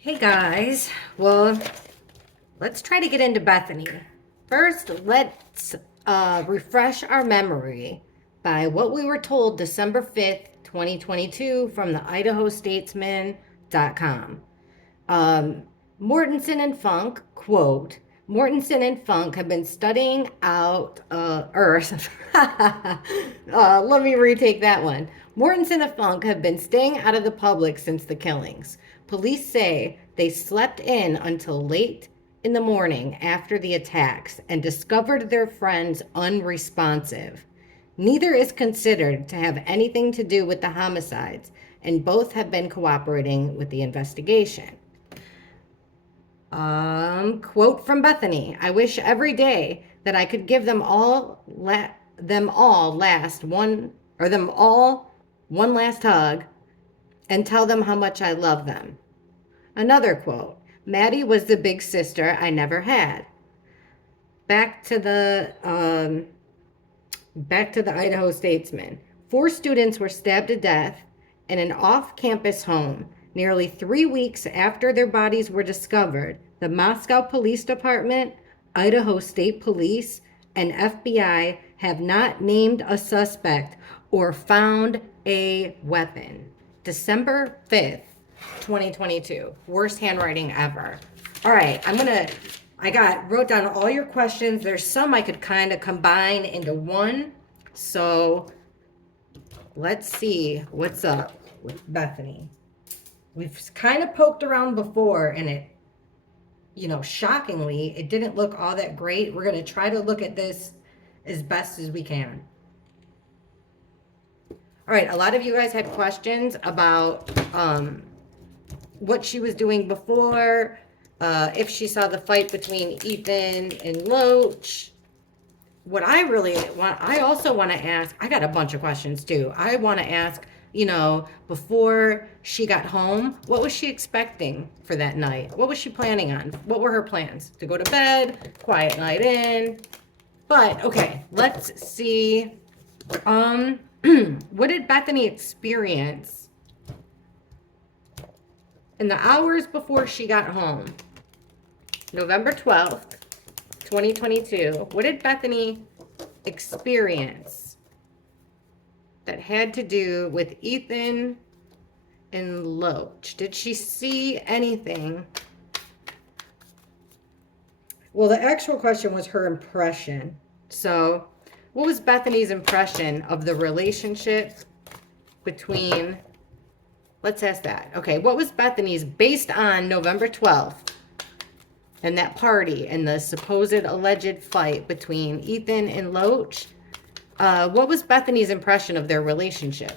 Hey guys, well, let's try to get into Bethany. First, let's refresh our memory by what we were told December 5th, 2022 from the IdahoStatesman.com. Um, Mortensen and Funk, quote, Mortensen and Funk have been studying out Earth. Let me retake that one. Mortensen and Funk have been staying out of the public since the killings. Police say they slept in until late in the morning after the attacks and discovered their friends unresponsive. Neither is considered to have anything to do with the homicides, and both have been cooperating with the investigation. Quote from Bethany: I wish every day that I could give them all one last hug and tell them how much I love them. Another quote: Maddie was the big sister I never had. Back to the Idaho Statesman. 4 students were stabbed to death in an off-campus home. Nearly 3 weeks after their bodies were discovered, the Moscow Police Department, Idaho State Police, and FBI have not named a suspect or found a weapon. December 5th, 2022. Worst handwriting ever. All right, wrote down all your questions. There's some I could kind of combine into one. So let's see what's up with Bethany. We've kind of poked around before and it, shockingly, it didn't look all that great. We're going to try to look at this as best as we can. All right, a lot of you guys had questions about what she was doing before, if she saw the fight between Ethan and Loach. What I also want to ask, I got a bunch of questions too. I want to ask, before she got home, what was she expecting for that night? What was she planning on? What were her plans? To go to bed, quiet night in. But okay, let's see. What did Bethany experience in the hours before she got home? November 12th, 2022. What did Bethany experience that had to do with Ethan and Loach? Did she see anything? Well, the actual question was her impression. So, what was Bethany's impression of the relationship between, let's ask that. Okay, what was Bethany's, based on November 12th and that party and the supposed alleged fight between Ethan and Loach? What was Bethany's impression of their relationship?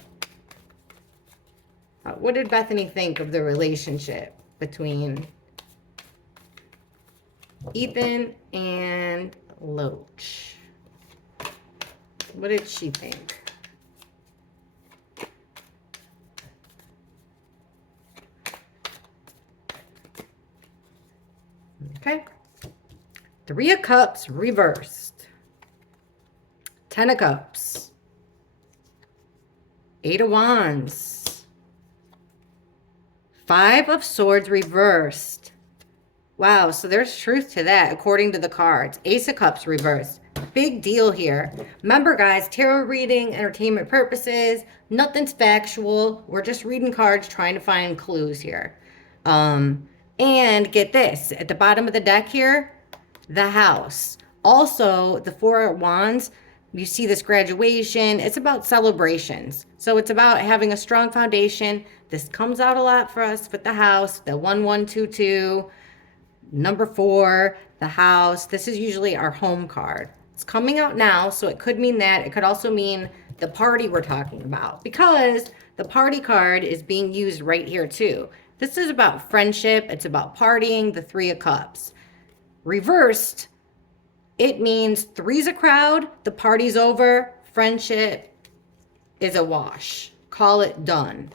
What did Bethany think of the relationship between Ethan and Loach? What did she think? Okay. 3 of Cups reversed. 10 of Cups. 8 of Wands. 5 of Swords reversed. Wow, so there's truth to that according to the cards. Ace of Cups reversed. Big deal here. Remember, guys, tarot reading, entertainment purposes, nothing's factual. We're just reading cards, trying to find clues here. And get this, at the bottom of the deck here, the House. Also, the 4 of Wands, you see this graduation. It's about celebrations. So it's about having a strong foundation. This comes out a lot for us with the House, the 1122, number 4, the House. This is usually our home card. It's coming out now, so it could mean that. It could also mean the party we're talking about, because the party card is being used right here too. This is about friendship. It's about partying, the 3 of Cups. Reversed, it means 3's a crowd, the party's over, friendship is a wash. Call it done.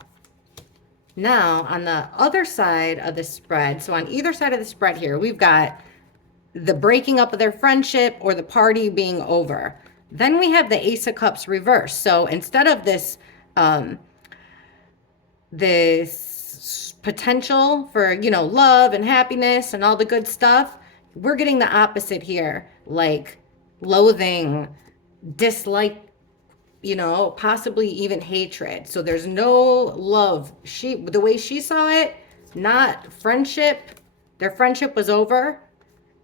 Now, on the other side of the spread, so on either side of the spread here, we've got the breaking up of their friendship or the party being over. Then we have the Ace of Cups reversed. So instead of this potential for, love and happiness and all the good stuff. We're getting the opposite here, like loathing, dislike, possibly even hatred. So there's no love. The way she saw it, not friendship. Their friendship was over.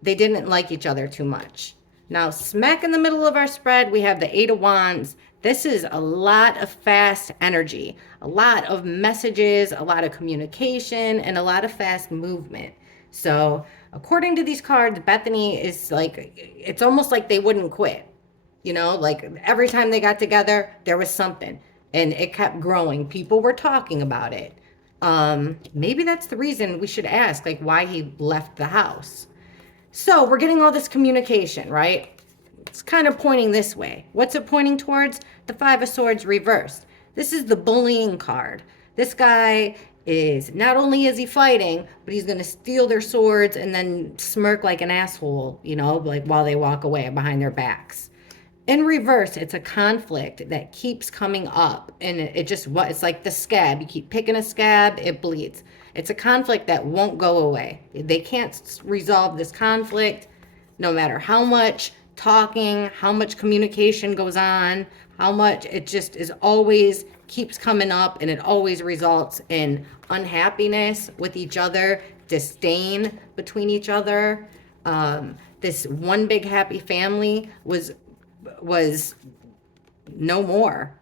They didn't like each other too much. Now, smack in the middle of our spread, we have the Eight of Wands. This is a lot of fast energy, a lot of messages, a lot of communication, and a lot of fast movement. So, according to these cards, Bethany is like, it's almost like they wouldn't quit. Like every time they got together, there was something and it kept growing. People were talking about it. Maybe that's the reason we should ask, like, why he left the house. So we're getting all this communication, right? It's kind of pointing this way. What's it pointing towards? The Five of Swords reversed. This is the bullying card. This guy is, not only is he fighting, but he's going to steal their swords and then smirk like an asshole, like while they walk away behind their backs. In reverse, it's a conflict that keeps coming up, and it's like the scab. You keep picking a scab, it bleeds. It's a conflict that won't go away. They can't resolve this conflict no matter how much talking, how much communication goes on, how much it just is always keeps coming up, and it always results in unhappiness with each other, disdain between each other. This one big happy family was no more.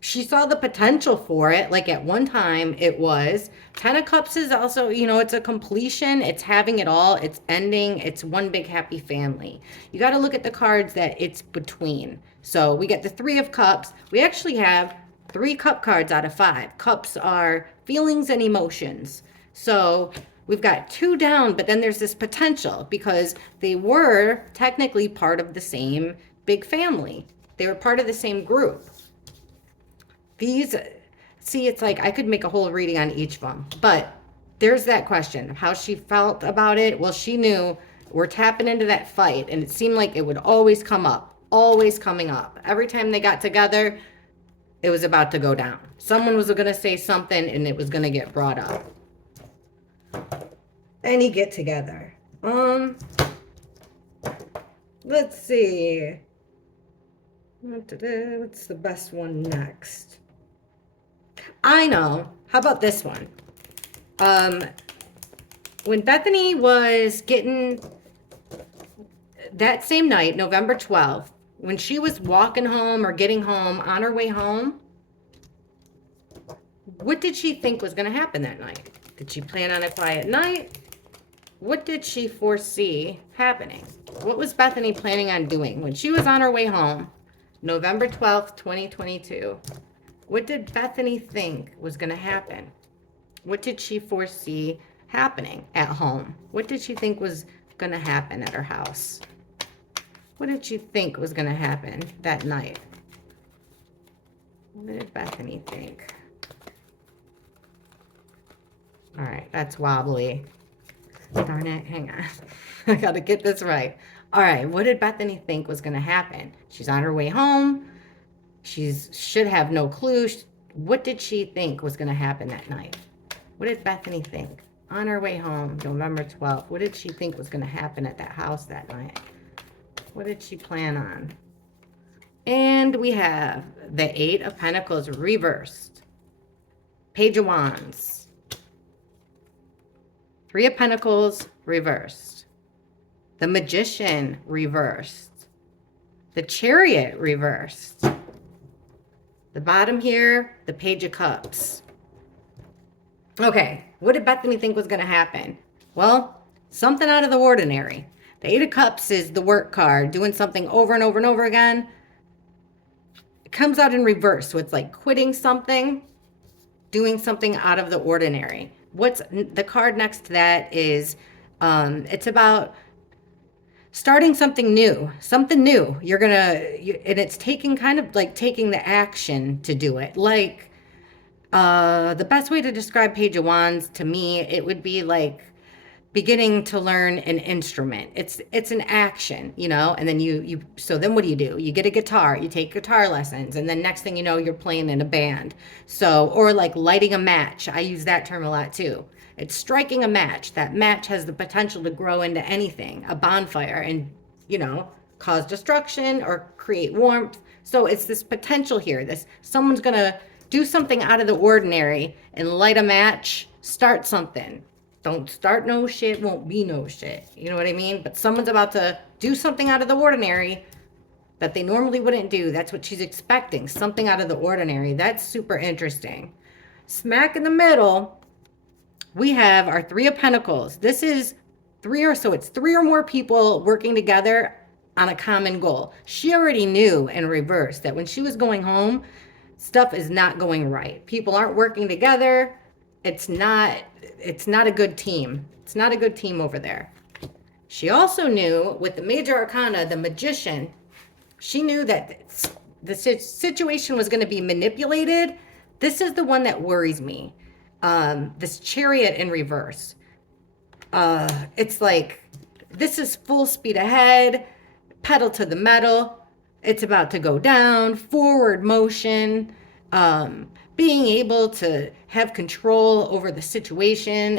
She saw the potential for it. Like at one time it was. Ten of Cups is also, it's a completion. It's having it all. It's ending. It's one big happy family. You got to look at the cards that it's between. So we get the Three of Cups. We actually have 3 cup cards out of 5. Cups are feelings and emotions. So we've got 2 down, but then there's this potential because they were technically part of the same big family. They were part of the same group. It's like I could make a whole reading on each of them, but there's that question of how she felt about it. Well, she knew we're tapping into that fight, and it seemed like it would always come up, always coming up. Every time they got together, it was about to go down. Someone was going to say something, and it was going to get brought up. Any get together. Let's see. What's the best one next? I know. How about this one? When Bethany was getting that same night, November 12th, when she was walking home or getting home on her way home, what did she think was going to happen that night? Did she plan on a quiet night? What did she foresee happening? What was Bethany planning on doing when she was on her way home, November 12th, 2022? What did Bethany think was going to happen? What did she foresee happening at home? What did she think was going to happen at her house? What did she think was going to happen that night? What did Bethany think? All right, that's wobbly. Darn it, hang on. I got to get this right. All right, what did Bethany think was going to happen? She's on her way home. She should have no clue. What did she think was going to happen that night? What did Bethany think? On her way home, November 12th, what did she think was going to happen at that house that night? What did she plan on? And we have the Eight of Pentacles reversed. Page of Wands. 3 of Pentacles reversed. The Magician reversed. The Chariot reversed. The bottom here, the Page of Cups. Okay, what did Bethany think was going to happen? Well, something out of the ordinary. The Eight of Cups is the work card, doing something over and over and over again. It comes out in reverse, so it's like quitting something, doing something out of the ordinary. What's the card next to that is, it's about starting something new, You're going to, and it's taking kind of like taking the action to do it. Like, the best way to describe Page of Wands to me, it would be like beginning to learn an instrument. It's an action, you know, and then so then what do? You get a guitar, you take guitar lessons, and then next thing you know, you're playing in a band. So, or like lighting a match. I use that term a lot too. It's striking a match. That match has the potential to grow into anything, a bonfire, and, you know, cause destruction or create warmth. So it's this potential here. This someone's gonna do something out of the ordinary and light a match, start something. Don't start no shit, won't be no shit. You know what I mean? But someone's about to do something out of the ordinary that they normally wouldn't do. That's what she's expecting, something out of the ordinary. That's super interesting. Smack in the middle, we have our Three of Pentacles. This is it's three or more people working together on a common goal. She already knew in reverse that when she was going home, stuff is not going right. People aren't working together. It's not a good team. It's not a good team over there. She also knew with the Major Arcana, the Magician, she knew that the situation was going to be manipulated. This is the one that worries me. This Chariot in reverse. It's like, this is full speed ahead, pedal to the metal. It's about to go down, forward motion, being able to have control over the situation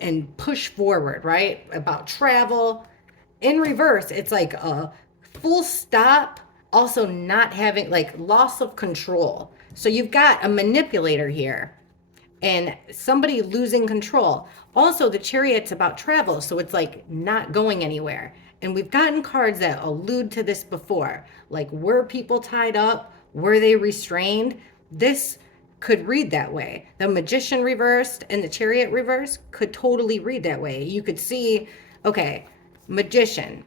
and push forward, right? About travel. In reverse, it's like a full stop, also not having, like, loss of control. So you've got a manipulator here and somebody losing control. Also, the Chariot's about travel, so it's like not going anywhere. And we've gotten cards that allude to this before. Like, were people tied up? Were they restrained? This could read that way. The Magician reversed and the Chariot reversed could totally read that way. You could see, okay, Magician,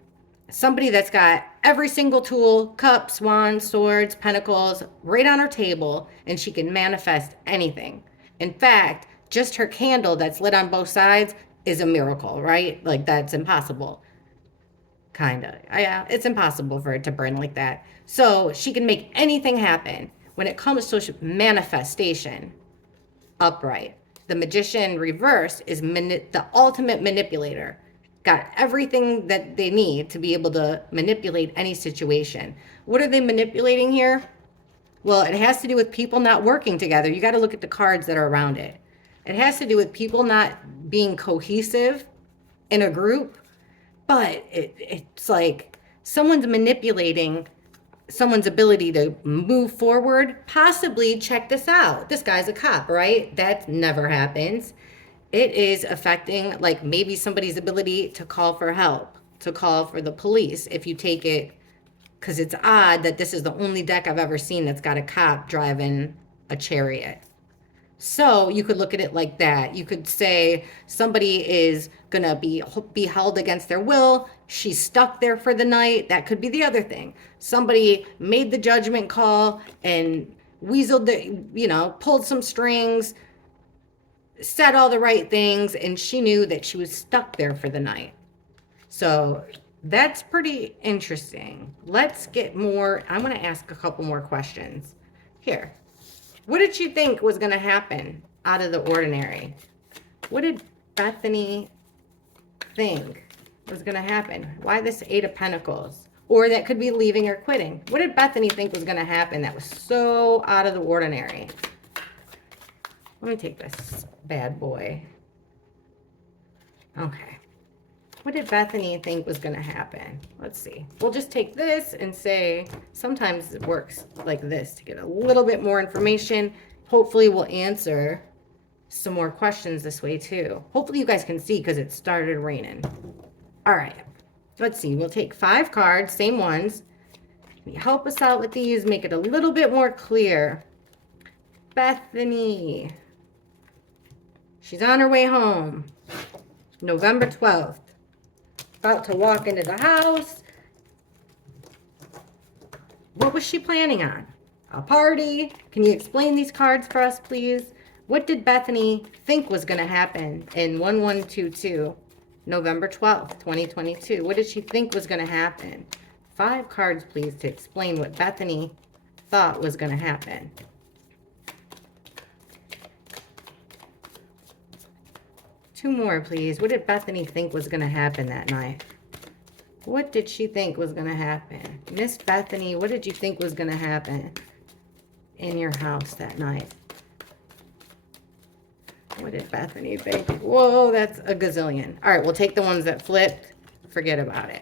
somebody that's got every single tool, cups, wands, swords, pentacles, right on her table, and she can manifest anything. In fact, just her candle that's lit on both sides is a miracle, right? Like, that's impossible. Kind of. Yeah, it's impossible for it to burn like that. So she can make anything happen. When it comes to manifestation, upright. The Magician reverse is the ultimate manipulator. Got everything that they need to be able to manipulate any situation. What are they manipulating here? Well, it has to do with people not working together. You got to look at the cards that are around it. It has to do with people not being cohesive in a group. But it's like someone's manipulating someone's ability to move forward. Possibly, check this out. This guy's a cop, right? That never happens. It is affecting, like, maybe somebody's ability to call for help, to call for the police. If you take it, because it's odd that this is the only deck I've ever seen that's got a cop driving a chariot. So you could look at it like that. You could say somebody is going to be held against their will. She's stuck there for the night. That could be the other thing. Somebody made the judgment call and weaseled pulled some strings, said all the right things, and she knew that she was stuck there for the night. So that's pretty interesting. Let's get more. I'm going to ask a couple more questions here. What did she think was going to happen out of the ordinary? What did Bethany think was going to happen? Why this Eight of Pentacles? Or that could be leaving or quitting. What did Bethany think was going to happen that was so out of the ordinary? Let me take this bad boy. Okay. What did Bethany think was going to happen? Let's see. We'll just take this and say, sometimes it works like this to get a little bit more information. Hopefully we'll answer some more questions this way too. Hopefully you guys can see because it started raining. All right. Let's see. We'll take 5 cards, same ones. Can you help us out with these? Make it a little bit more clear. Bethany. She's on her way home. November 12th. About to walk into the house. What was she planning on? A party? Can you explain these cards for us, please? What did Bethany think was going to happen in 1122, November 12th, 2022? What did she think was going to happen? 5 cards, please, to explain what Bethany thought was going to happen. 2 more, please. What did Bethany think was going to happen that night? What did she think was going to happen? Miss Bethany, what did you think was going to happen in your house that night? What did Bethany think? Whoa, that's a gazillion. All right, we'll take the ones that flipped. Forget about it.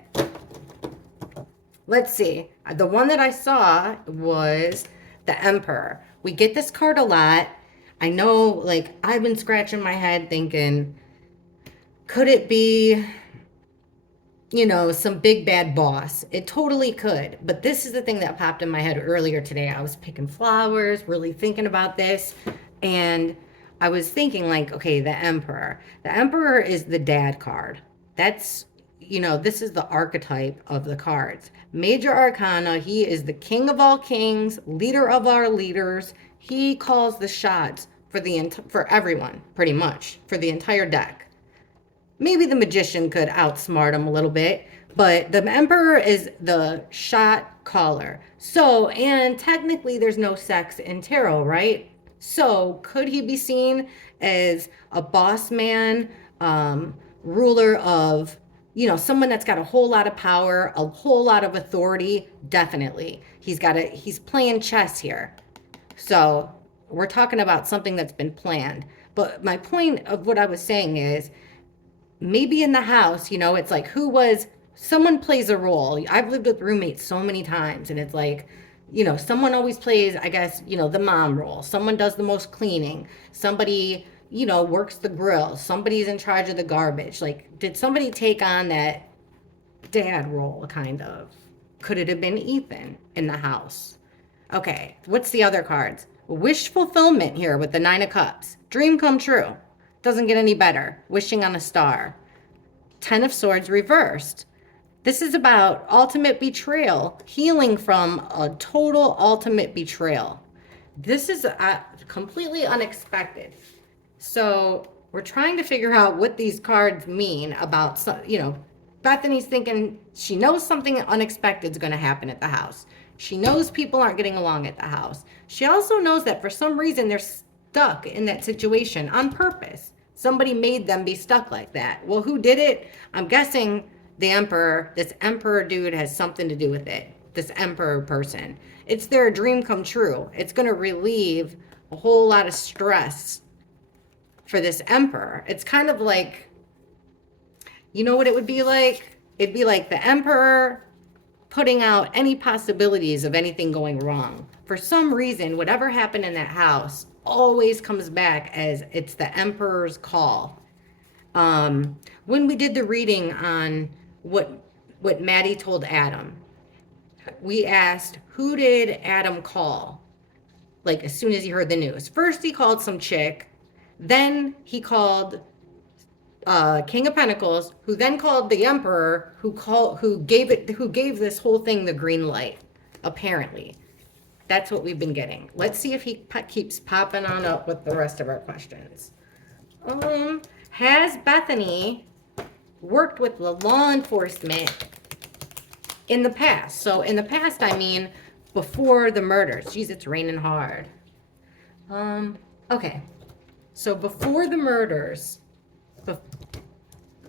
Let's see. The one that I saw was the Emperor. We get this card a lot. I know, like, I've been scratching my head thinking, could it be, you know, some big bad boss? It totally could. But this is the thing that popped in my head earlier today. I was picking flowers, really thinking about this. And I was thinking, like, okay, the Emperor. The Emperor is the dad card. That's, you know, this is the archetype of the cards. Major Arcana, he is the king of all kings, leader of our leaders. He calls the shots for everyone, pretty much, for the entire deck. Maybe the Magician could outsmart him a little bit, but the Emperor is the shot caller. So, and technically there's no sex in tarot, right? So, could he be seen as a boss man, ruler of, you know, someone that's got a whole lot of power, a whole lot of authority? Definitely. He's playing chess here. So, we're talking about something that's been planned. But my point of what I was saying is, maybe in the house, you know, it's like someone plays a role. I've lived with roommates so many times, and it's like, you know, someone always plays, I guess, you know, the mom role. Someone does the most cleaning. Somebody, you know, works the grill. Somebody's in charge of the garbage. Like, did somebody take on that dad role, kind of? Could it have been Ethan in the house? Okay, what's the other cards? Wish fulfillment here with the 9 of Cups. Dream come true. Doesn't get any better. Wishing on a star. 10 of Swords reversed. This is about ultimate betrayal, healing from a total ultimate betrayal. This is completely unexpected. So we're trying to figure out what these cards mean about, you know, Bethany's thinking she knows something unexpected is going to happen at the house. She knows people aren't getting along at the house. She also knows that for some reason they're stuck in that situation on purpose. Somebody made them be stuck like that. Well, who did it? I'm guessing the Emperor. This Emperor dude has something to do with it. This Emperor person. It's their dream come true. It's going to relieve a whole lot of stress for this Emperor. It's kind of like, you know what it would be like? It'd be like the Emperor putting out any possibilities of anything going wrong. For some reason, whatever happened in that house always comes back as it's the Emperor's call. When we did the reading on what Maddie told Adam, we asked, who did Adam call? Like, as soon as he heard the news. First, he called some chick. Then he called King of Pentacles, who then called the Emperor, who gave this whole thing the green light. Apparently, that's what we've been getting. Let's see if he keeps popping on up with the rest of our questions. Has Bethany worked with the law enforcement in the past? So in the past, I mean before the murders. Jeez, it's raining hard. Okay. So before the murders,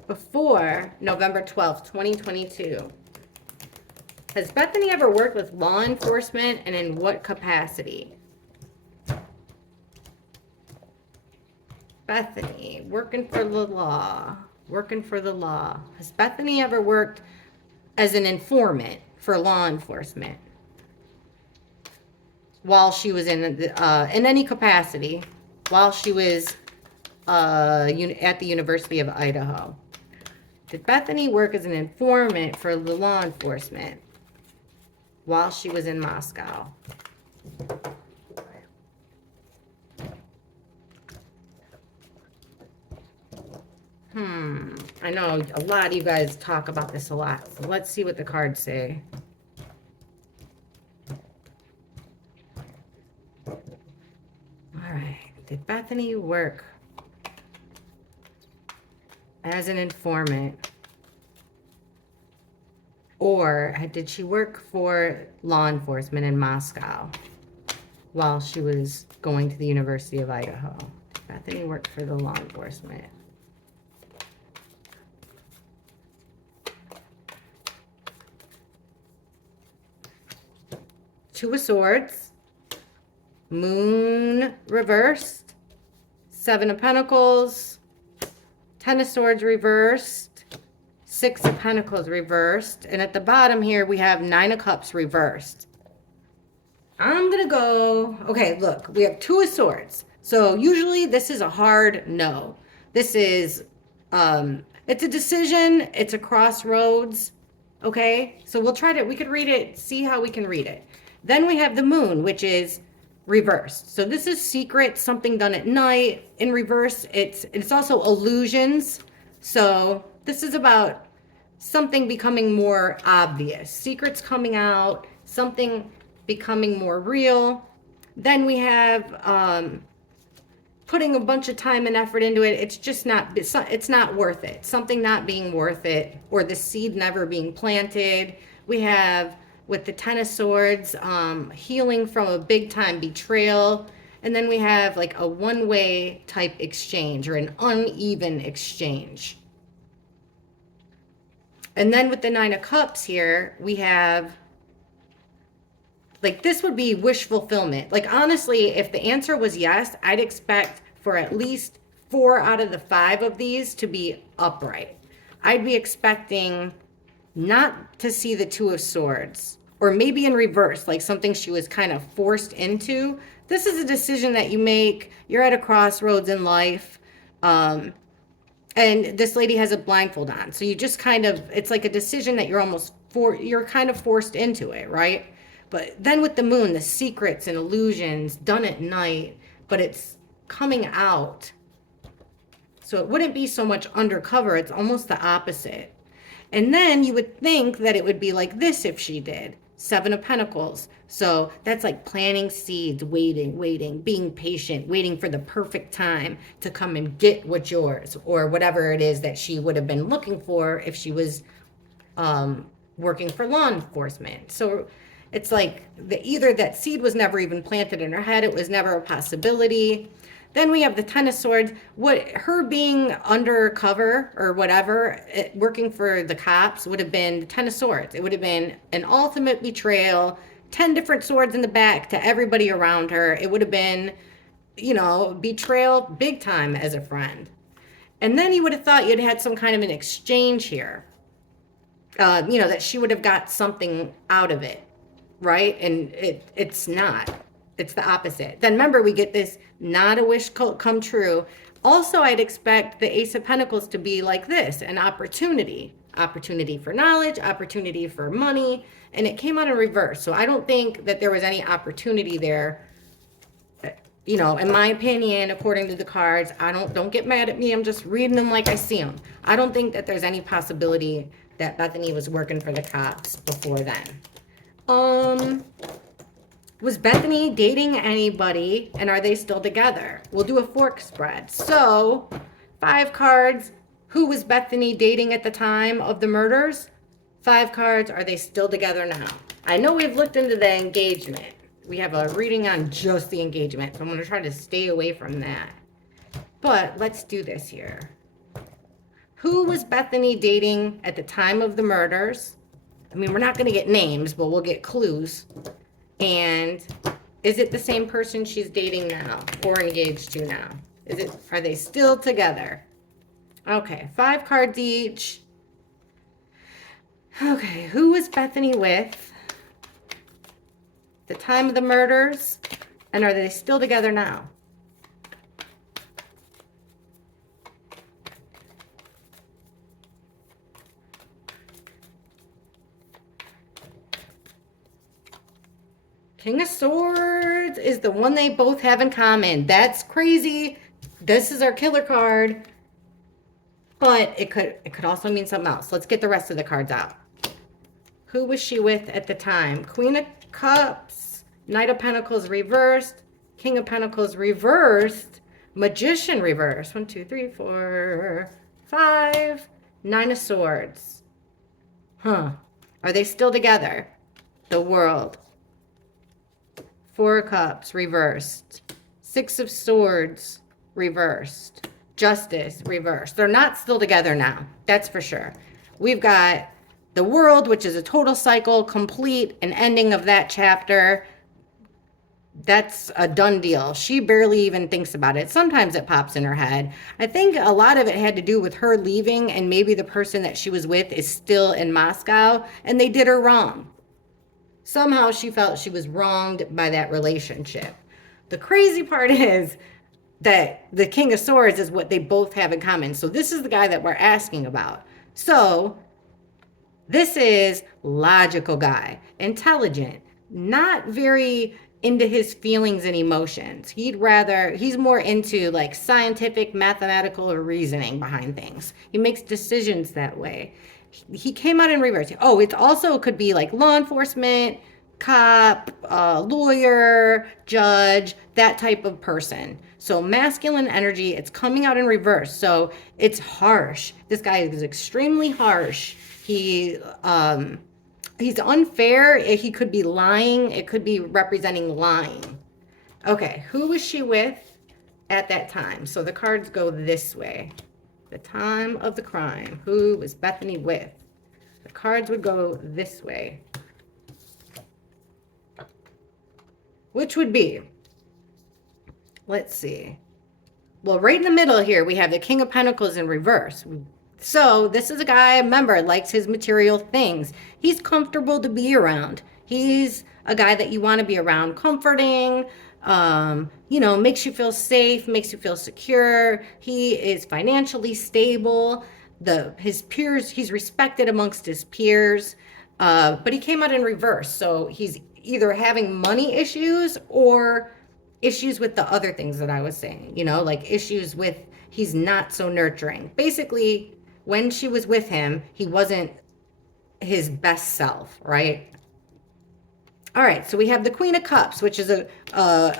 before November 12th, 2022, has Bethany ever worked with law enforcement, and in what capacity? Bethany, working for the law. Working for the law. Has Bethany ever worked as an informant for law enforcement while she was in any capacity, while she was at the University of Idaho? Did Bethany work as an informant for the law enforcement while she was in Moscow? I know a lot of you guys talk about this a lot. So let's see what the cards say. All right. Did Bethany work as an informant? Or did she work for law enforcement in Moscow while she was going to the University of Idaho? Did Bethany worked for the law enforcement? Two of Swords, Moon reversed, Seven of Pentacles, Ten of Swords reversed, Six of Pentacles reversed, and at the bottom here we have Nine of Cups reversed. I'm gonna go, okay, look, we have Two of Swords. So usually this is a hard no. This is, it's a decision, it's a crossroads, okay? So we'll try to, we could read it, see how we can read it. Then we have the Moon, which is reversed. So this is secret, something done at night. In reverse, it's also illusions. So this is about something becoming more obvious. Secrets coming out, something becoming more real. Then we have putting a bunch of time and effort into it. It's just not, it's not worth it. Something not being worth it, or the seed never being planted. We have, with the Ten of Swords, healing from a big time betrayal. And then we have like a one-way type exchange, or an uneven exchange. And then with the Nine of Cups here, we have, like, this would be wish fulfillment. Like, honestly, if the answer was yes, I'd expect for at least 4 out of the 5 of these to be upright. I'd be expecting not to see the Two of Swords, or maybe in reverse, like something she was kind of forced into. This is a decision that you make. You're at a crossroads in life. And this lady has a blindfold on. So you just kind of, it's like a decision that you're kind of forced into it, right? But then with the Moon, the secrets and illusions done at night, but it's coming out. So it wouldn't be so much undercover. It's almost the opposite. And then you would think that it would be like this if she did. Seven of Pentacles. So that's like planting seeds, waiting, being patient, waiting for the perfect time to come and get what's yours, or whatever it is that she would have been looking for if she was working for law enforcement. So it's like either that seed was never even planted in her head, it was never a possibility. Then we have the Ten of Swords. What her being undercover or whatever, working for the cops, would have been the Ten of Swords. It would have been an ultimate betrayal, 10 different swords in the back to everybody around her. It would have been, you know, betrayal big time as a friend. And then you would have thought you'd had some kind of an exchange here. You know, that she would have got something out of it, right? And it's not. It's the opposite. Then remember, we get this not a wish come true. Also, I'd expect the Ace of Pentacles to be like this, an opportunity. Opportunity for knowledge, opportunity for money, and it came out in reverse. So I don't think that there was any opportunity there. You know, in my opinion, according to the cards, don't get mad at me. I'm just reading them like I see them. I don't think that there's any possibility that Bethany was working for the cops before then. Was Bethany dating anybody, and are they still together? We'll do a fork spread. So, 5 cards. Who was Bethany dating at the time of the murders? 5 cards. Are they still together now? I know we've looked into the engagement. We have a reading on just the engagement, so I'm going to try to stay away from that. But let's do this here. Who was Bethany dating at the time of the murders? I mean, we're not going to get names, but we'll get clues. And is it the same person she's dating now or engaged to now? Are they still together? Okay, 5 cards each. Okay, who was Bethany with the time of the murders? And are they still together now? King of Swords is the one they both have in common. That's crazy. This is our killer card. But it could also mean something else. Let's get the rest of the cards out. Who was she with at the time? Queen of Cups, Knight of Pentacles reversed, King of Pentacles reversed, Magician reversed. 1, 2, 3, 4, 5. 9 of Swords. Huh. Are they still together? The World. 4 of Cups reversed. 6 of Swords reversed. Justice reversed. They're not still together now. That's for sure. We've got the World, which is a total cycle, complete, an ending of that chapter. That's a done deal. She barely even thinks about it. Sometimes it pops in her head. I think a lot of it had to do with her leaving, and maybe the person that she was with is still in Moscow and they did her wrong. Somehow she felt she was wronged by that relationship. The crazy part is that the King of Swords is what they both have in common. So this is the guy that we're asking about. So this is logical guy, intelligent, not very into his feelings and emotions. He's more into like scientific, mathematical reasoning behind things. He makes decisions that way. He came out in reverse. Oh, it also could be like law enforcement, cop, lawyer, judge, that type of person. So masculine energy, it's coming out in reverse. So it's harsh. This guy is extremely harsh. He's unfair. He could be lying. It could be representing lying. Okay, who was she with at that time? So the cards go this way. The time of the crime. Who was Bethany with? The cards would go this way. Which would be, let's see. Well, right in the middle here, we have the King of Pentacles in reverse. So this is a guy, remember, likes his material things. He's comfortable to be around. He's a guy that you want to be around, comforting, makes you feel safe, makes you feel secure. He is financially stable. His peers, he's respected amongst his peers, but he came out in reverse. So he's either having money issues or issues with the other things that I was saying, like issues with he's not so nurturing. Basically, when she was with him, he wasn't his best self, right? All right, so we have the Queen of Cups, which is a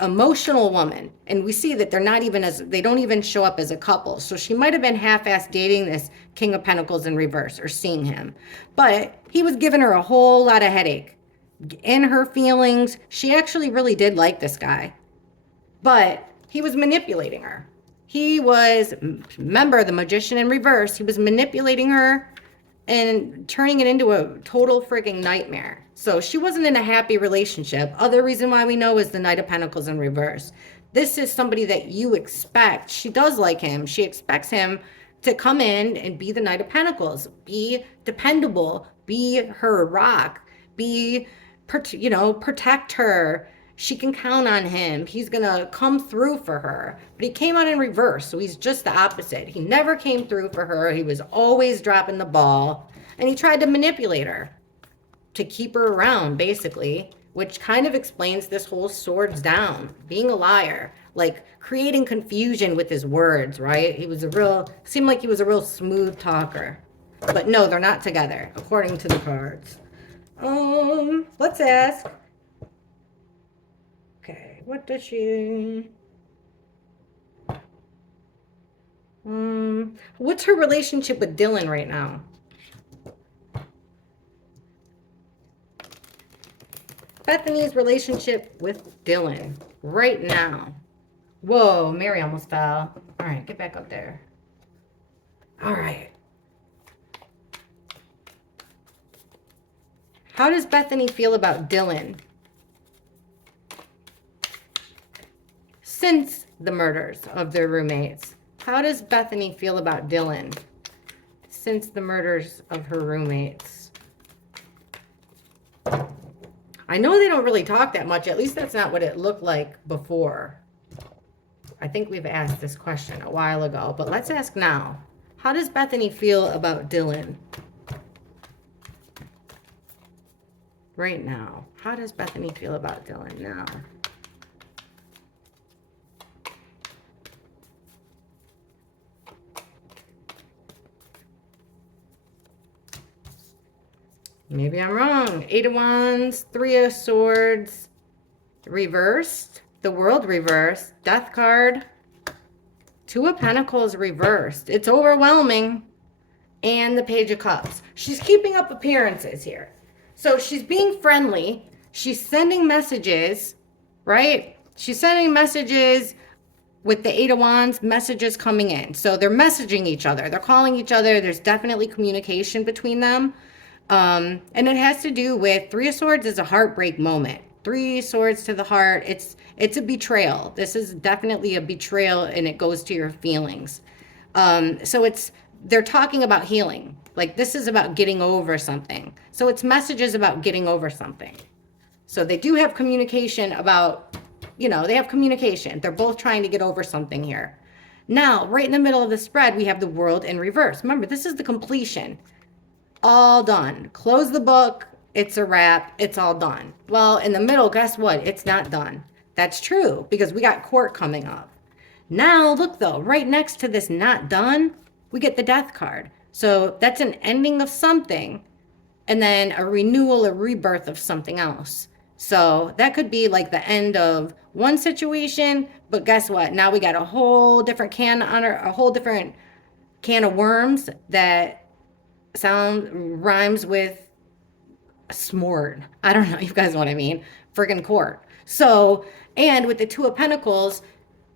emotional woman, and we see that they don't even show up as a couple. So she might have been half-assed dating this King of Pentacles in reverse or seeing him, but he was giving her a whole lot of headache. In her feelings, she actually really did like this guy, but he was manipulating her. He was, remember, the Magician in reverse. He was manipulating her and turning it into a total freaking nightmare. So she wasn't in a happy relationship. Other reason why we know is the Knight of Pentacles in reverse. This is somebody that you expect. She does like him. She expects him to come in and be the Knight of Pentacles, be dependable, be her rock, protect her. She can count on him. He's going to come through for her. But he came out in reverse, so he's just the opposite. He never came through for her. He was always dropping the ball. And he tried to manipulate her to keep her around, basically, which kind of explains this whole swords down, being a liar, like creating confusion with his words, right? Seemed like he was a real smooth talker. But no, they're not together, according to the cards. Let's ask. Okay, what does she... what's her relationship with Dylan right now? Bethany's relationship with Dylan right now. Whoa, Mary almost fell. All right, get back up there. All right. How does Bethany feel about Dylan since the murders of their roommates? How does Bethany feel about Dylan since the murders of her roommates? I know they don't really talk that much. At least that's not what it looked like before. I think we've asked this question a while ago, but let's ask now. How does Bethany feel about Dylan right now? How does Bethany feel about Dylan now? Maybe I'm wrong. 8 of Wands, 3 of Swords, reversed, the World reversed, Death card, 2 of Pentacles reversed. It's overwhelming. And the Page of Cups. She's keeping up appearances here. So she's being friendly. She's sending messages, right? She's sending messages with the 8 of Wands, messages coming in. So they're messaging each other. They're calling each other. There's definitely communication between them. And it has to do with 3 of Swords is a heartbreak moment. Three swords to the heart. It's a betrayal. This is definitely a betrayal, and it goes to your feelings. So they're talking about healing. Like, this is about getting over something. So it's messages about getting over something. So they do have communication about, they have communication. They're both trying to get over something here. Now, right in the middle of the spread, we have the world in reverse. Remember, this is the completion. All done. Close the book. It's a wrap. It's all done. Well, in the middle, guess what? It's not done. That's true, because we got court coming up. Now, look though, right next to this not done, we get the death card. So that's an ending of something, and then a renewal or rebirth of something else. So that could be like the end of one situation, but guess what? Now we got a whole different can of worms that rhymes with smorn. I don't know, you guys know what I mean. Friggin' court. So, and with the Two of Pentacles,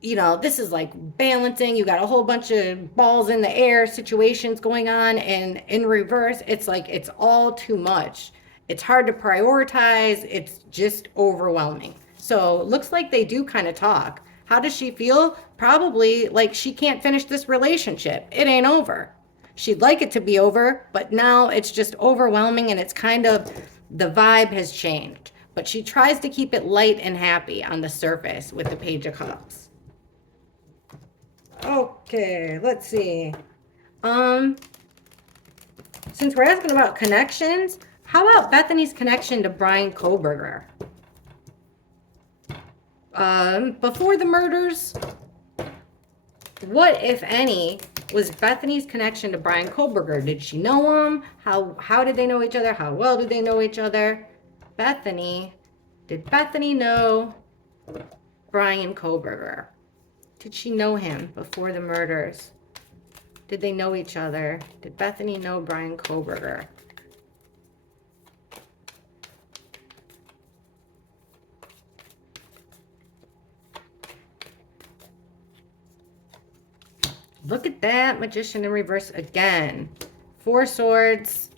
this is like balancing. You got a whole bunch of balls in the air situations going on, and in reverse, it's like it's all too much. It's hard to prioritize. It's just overwhelming. So it looks like they do kind of talk. How does she feel? Probably like she can't finish this relationship. It ain't over. She'd like it to be over, but now it's just overwhelming, and it's kind of, the vibe has changed. But she tries to keep it light and happy on the surface with the Page of Cups. Okay, let's see. Since we're asking about connections, how about Bethany's connection to Bryan Kohberger? Before the murders, what, if any, was Bethany's connection to Bryan Kohberger? Did she know him? How did they know each other? How well did they know each other? Did Bethany know Bryan Kohberger? Did she know him before the murders? Did they know each other? Did Bethany know Bryan Kohberger? Look at that, Magician in reverse again. Four Swords.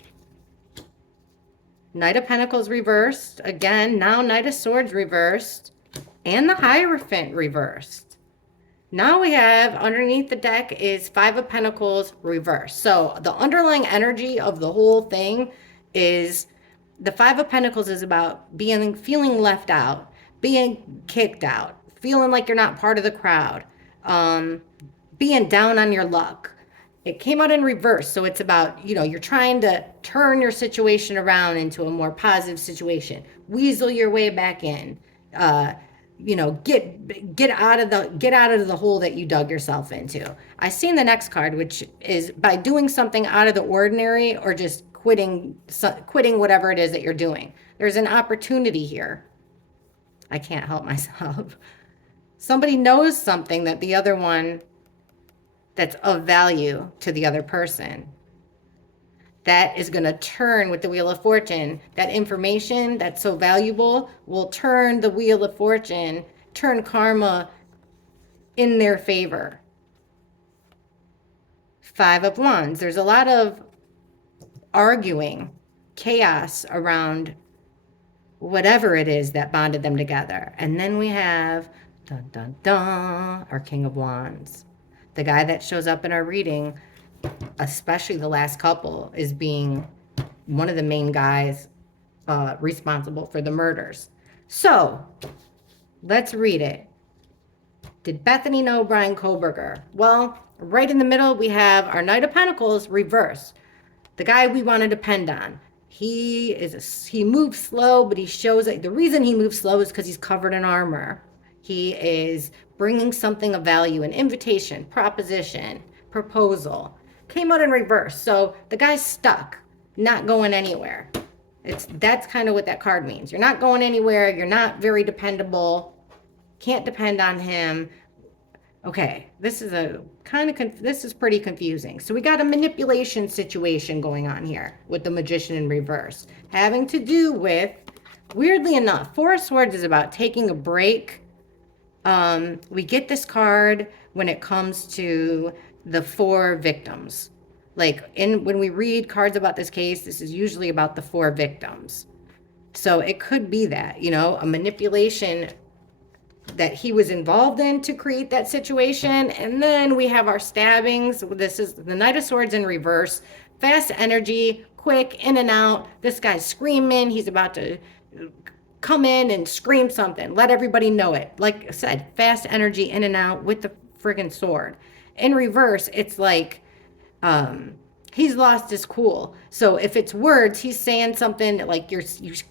Knight of Pentacles reversed. Again, now Knight of Swords reversed. And the Hierophant reversed. Now we have, underneath the deck is Five of Pentacles reversed. So the underlying energy of the whole thing is, the Five of Pentacles is about feeling left out, being kicked out, feeling like you're not part of the crowd, being down on your luck. It came out in reverse, so it's about, you're trying to turn your situation around into a more positive situation, weasel your way back in, get out of the hole that you dug yourself into. I seen the next card, which is by doing something out of the ordinary, or just quitting whatever it is that you're doing. There's an opportunity here. I can't help myself. Somebody knows something that the other one, that's of value to the other person, that is going to turn with the Wheel of Fortune. That information that's so valuable will turn the Wheel of Fortune, turn karma in their favor. Five of Wands. There's a lot of arguing, chaos around whatever it is that bonded them together. And then we have, dun, dun, dun, our King of Wands. The guy that shows up in our reading, especially the last couple, is being one of the main guys responsible for the murders. So let's read it. Did Bethany know Bryan Kohberger? Well, right in the middle, we have our Knight of Pentacles reversed. The guy we want to depend on. He moves slow, but he shows that the reason he moves slow is because he's covered in armor. He is bringing something of value, an invitation, proposition, proposal. Came out in reverse. So the guy's stuck, not going anywhere. That's kind of what that card means. You're not going anywhere. You're not very dependable. Can't depend on him. Okay, this is pretty confusing. So we got a manipulation situation going on here with the Magician in reverse, having to do with, weirdly enough, Four of Swords is about taking a break. We get this card when it comes to the four victims. Like when we read cards about this case, this is usually about the four victims. So it could be that, a manipulation that he was involved in to create that situation. And then we have our stabbings. This is the Knight of Swords in reverse. Fast energy, quick, in and out. This guy's screaming. He's about to come in and scream something. Let everybody know it. Like I said, fast energy, in and out with the friggin' sword. In reverse, it's like he's lost his cool. So if it's words, he's saying something like you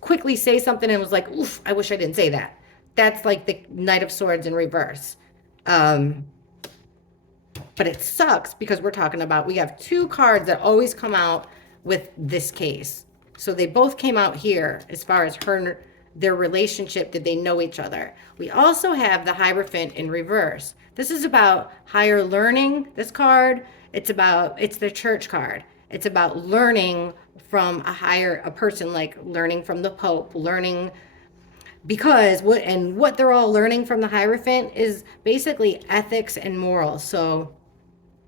quickly say something and was like, oof, I wish I didn't say that. That's like the Knight of Swords in reverse. But it sucks because we have two cards that always come out with this case. So they both came out here as far as their relationship. Did they know each other? We also have the Hierophant in reverse. This is about higher learning, this card. It's the church card. It's about learning from a person, like learning from the Pope, learning, because what they're all learning from the Hierophant is basically ethics and morals. So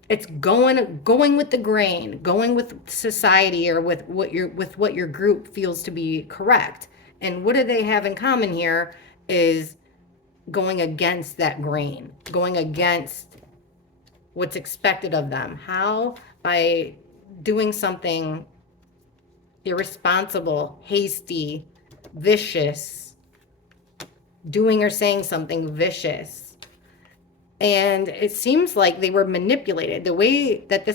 it's going with the grain, going with society or with what your group feels to be correct. And what do they have in common here is going against that grain, going against what's expected of them. How? By doing something irresponsible, hasty, vicious, doing or saying something vicious. And it seems like they were manipulated. The way that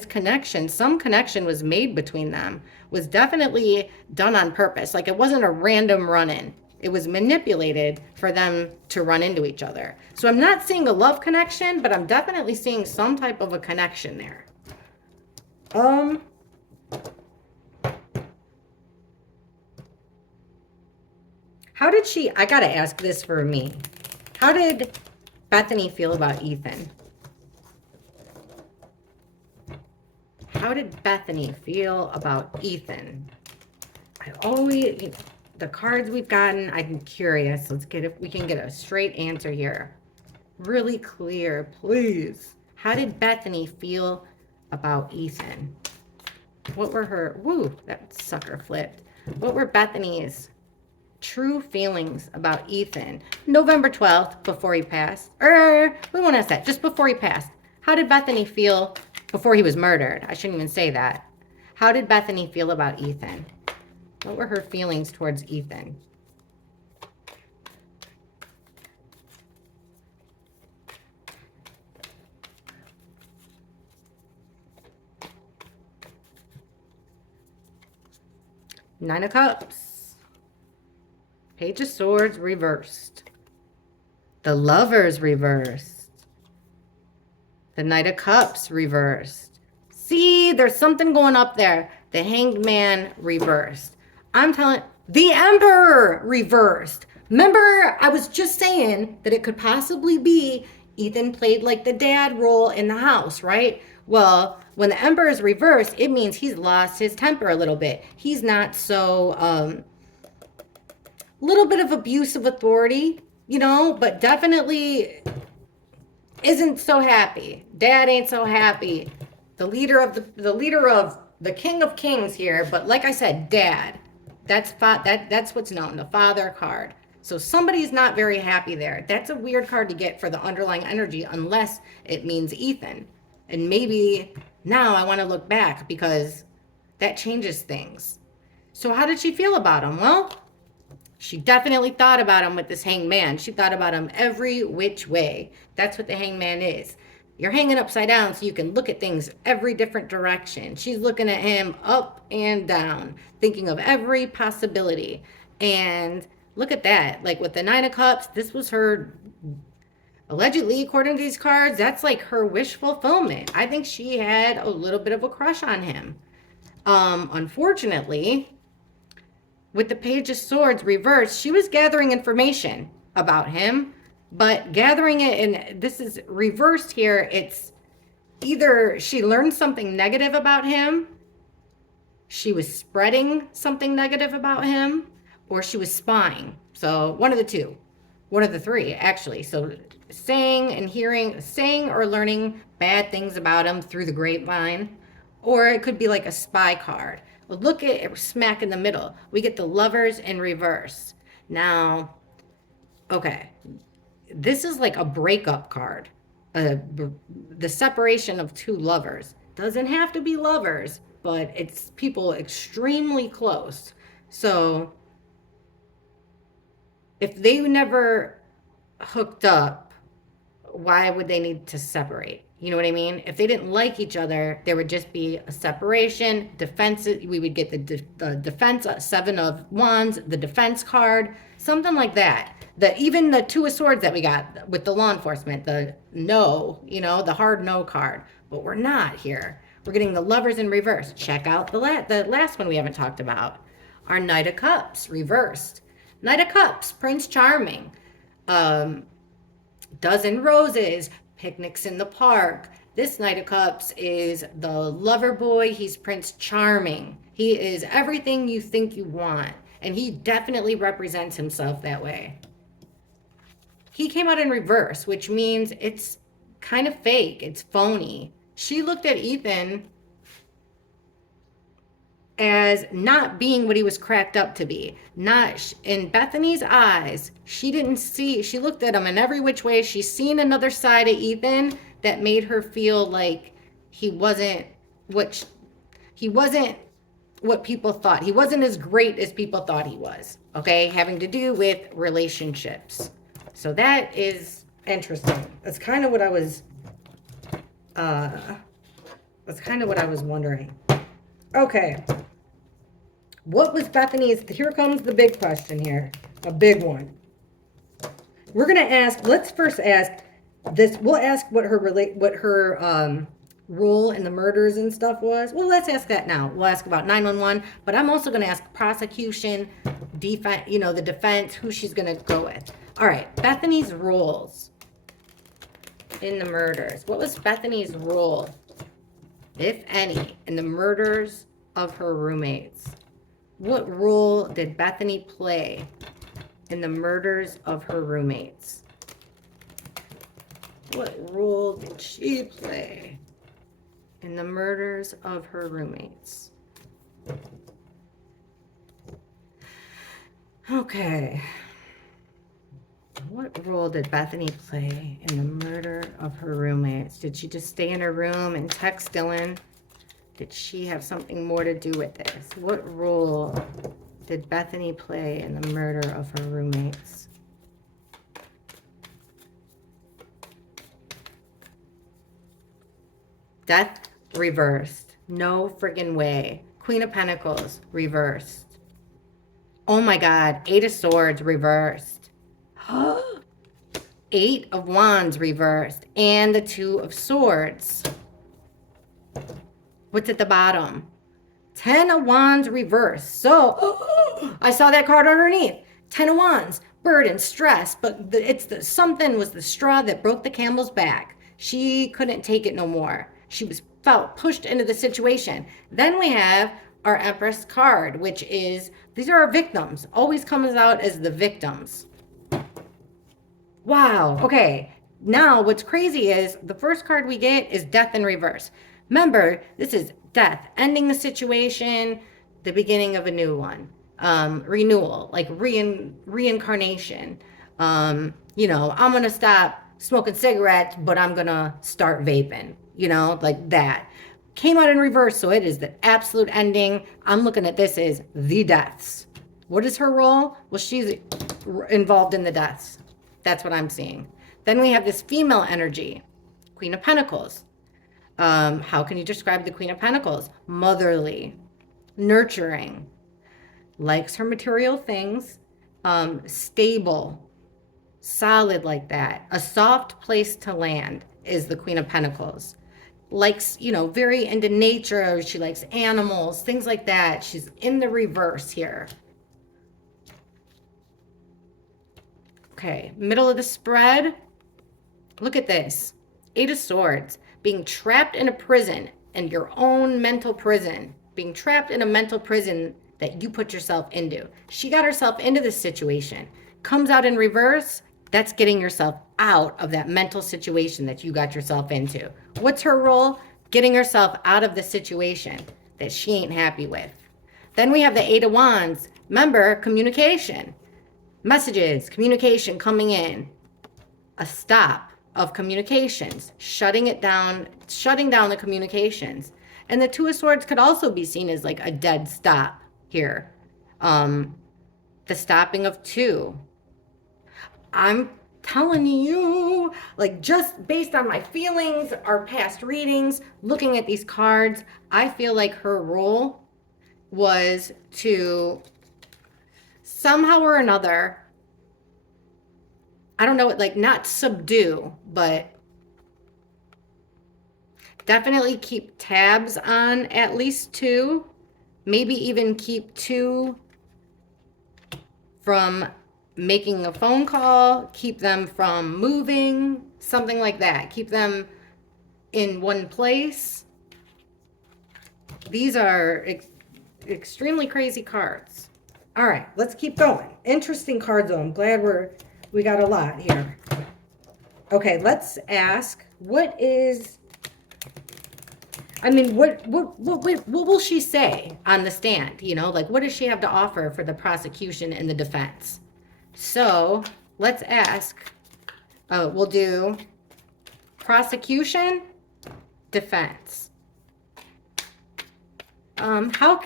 some connection was made between them was definitely done on purpose. Like it wasn't a random run-in. It was manipulated for them to run into each other. So I'm not seeing a love connection, but I'm definitely seeing some type of a connection there. I gotta ask this for me. How did Bethany feel about Ethan? How did Bethany feel about Ethan? The cards we've gotten, I'm curious. Let's get if we can get a straight answer here. Really clear, please. How did Bethany feel about Ethan? What were her, that sucker flipped. What were Bethany's true feelings about Ethan? November 12th, before he passed. We won't ask that, just before he passed. How did Bethany feel before he was murdered? I shouldn't even say that. How did Bethany feel about Ethan? What were her feelings towards Ethan? Nine of Cups. Page of Swords reversed. The Lovers reversed. The Knight of Cups reversed. See, there's something going up there. The Hanged Man reversed. I'm telling, the Emperor reversed. Remember, I was just saying that it could possibly be Ethan played like the dad role in the house, right? Well, when the Emperor is reversed, it means he's lost his temper a little bit. He's not so, little bit of abuse of authority, but definitely isn't so happy. Dad ain't so happy. The leader of the King of Kings here, but like I said, Dad. That's what's known, the father card. So somebody's not very happy there. That's a weird card to get for the underlying energy unless it means Ethan. And maybe now I want to look back because that changes things. So how did she feel about him? Well, she definitely thought about him with this Hanged Man. She thought about him every which way. That's what the Hanged Man is. You're hanging upside down so you can look at things every different direction. She's looking at him up and down, thinking of every possibility. And look at that. Like with the Nine of Cups, this was her, allegedly, according to these cards, that's like her wish fulfillment. I think she had a little bit of a crush on him. Unfortunately, with the Page of Swords reversed, she was gathering information about him. But gathering it, and this is reversed here, it's either she learned something negative about him, she was spreading something negative about him, or she was spying. So one of the two. One of the three, actually. So saying or learning bad things about him through the grapevine, or it could be like a spy card. Look at it smack in the middle. We get the Lovers in reverse. Now, okay, this is like a breakup card. The separation of two lovers. Doesn't have to be lovers, but it's people extremely close. So if they never hooked up, why would they need to separate? You know what I mean? If they didn't like each other, there would just be a separation. Defense, we would get the defense, Seven of Wands, the defense card, something like that. Even the Two of Swords that we got with the law enforcement, the no, the hard no card. But we're not here. We're getting the Lovers in reverse. Check out the last one we haven't talked about. Our Knight of Cups reversed. Knight of Cups, Prince Charming. Dozen roses, picnics in the park. This Knight of Cups is the lover boy. He's Prince Charming. He is everything you think you want. And he definitely represents himself that way. He came out in reverse, which means it's kind of fake. It's phony. She looked at Ethan as not being what he was cracked up to be. Not in Bethany's eyes, she looked at him in every which way. She's seen another side of Ethan that made her feel like he wasn't what people thought. He wasn't as great as people thought he was. Okay, having to do with relationships. So that is interesting. That's kind of what I was wondering. Okay. What was Bethany's? Here comes the big question here. A big one. We're going to ask, let's first ask this. We'll ask what her role in the murders and stuff was. Well, let's ask that now. We'll ask about 911, but I'm also going to ask prosecution, defense, the defense, who she's going to go with. All right. Bethany's roles in the murders. What was Bethany's role, if any, in the murders of her roommates? What role did Bethany play in the murders of her roommates? What role did she play in the murders of her roommates? Okay. What role did Bethany play in the murder of her roommates? Did she just stay in her room and text Dylan? Did she have something more to do with this? What role did Bethany play in the murder of her roommates? Death reversed. No friggin' way. Queen of Pentacles reversed. Oh my God. Eight of Swords reversed. Eight of Wands reversed. And the Two of Swords. What's at the bottom? 10 of Wands reversed. So, I saw that card underneath. 10 of Wands, burden, stress, but something was the straw that broke the camel's back. She couldn't take it no more. She felt pushed into the situation. Then we have our Empress card, which is, these are our victims. Always comes out as the victims. Wow. Okay. Now, what's crazy is the first card we get is Death in reverse. Remember, this is death, ending the situation, the beginning of a new one. Renewal, like reincarnation. I'm going to stop smoking cigarettes, but I'm going to start vaping, like that. Came out in reverse, so it is the absolute ending. I'm looking at this as the deaths. What is her role? Well, she's involved in the deaths. That's what I'm seeing. Then we have this female energy, Queen of Pentacles. How can you describe the Queen of Pentacles? Motherly, nurturing, likes her material things, stable, solid like that. A soft place to land is the Queen of Pentacles. Likes, very into nature. She likes animals, things like that. She's in the reverse here. Okay, middle of the spread. Look at this. Eight of Swords. Being trapped in a prison, and your own mental prison. Being trapped in a mental prison that you put yourself into. She got herself into this situation. Comes out in reverse. That's getting yourself out of that mental situation that you got yourself into. What's her role? Getting herself out of the situation that she ain't happy with. Then we have the Eight of Wands. Remember, communication. Messages, communication coming in. A stop of communications. Shutting down the communications. And the Two of Swords could also be seen as like a dead stop here. The stopping of two. I'm telling you, like, just based on my feelings, our past readings, looking at these cards, I feel like her role was to somehow or another, I don't know, like, not subdue, but definitely keep tabs on at least two, maybe even keep two from making a phone call, keep them from moving, something like that. Keep them in one place. These are extremely crazy cards. All right, let's keep going. Interesting cards, though. I'm glad we got a lot here. Okay, let's ask, what will she say on the stand? You know, like, what does she have to offer for the prosecution and the defense? So let's ask, we'll do prosecution, defense. How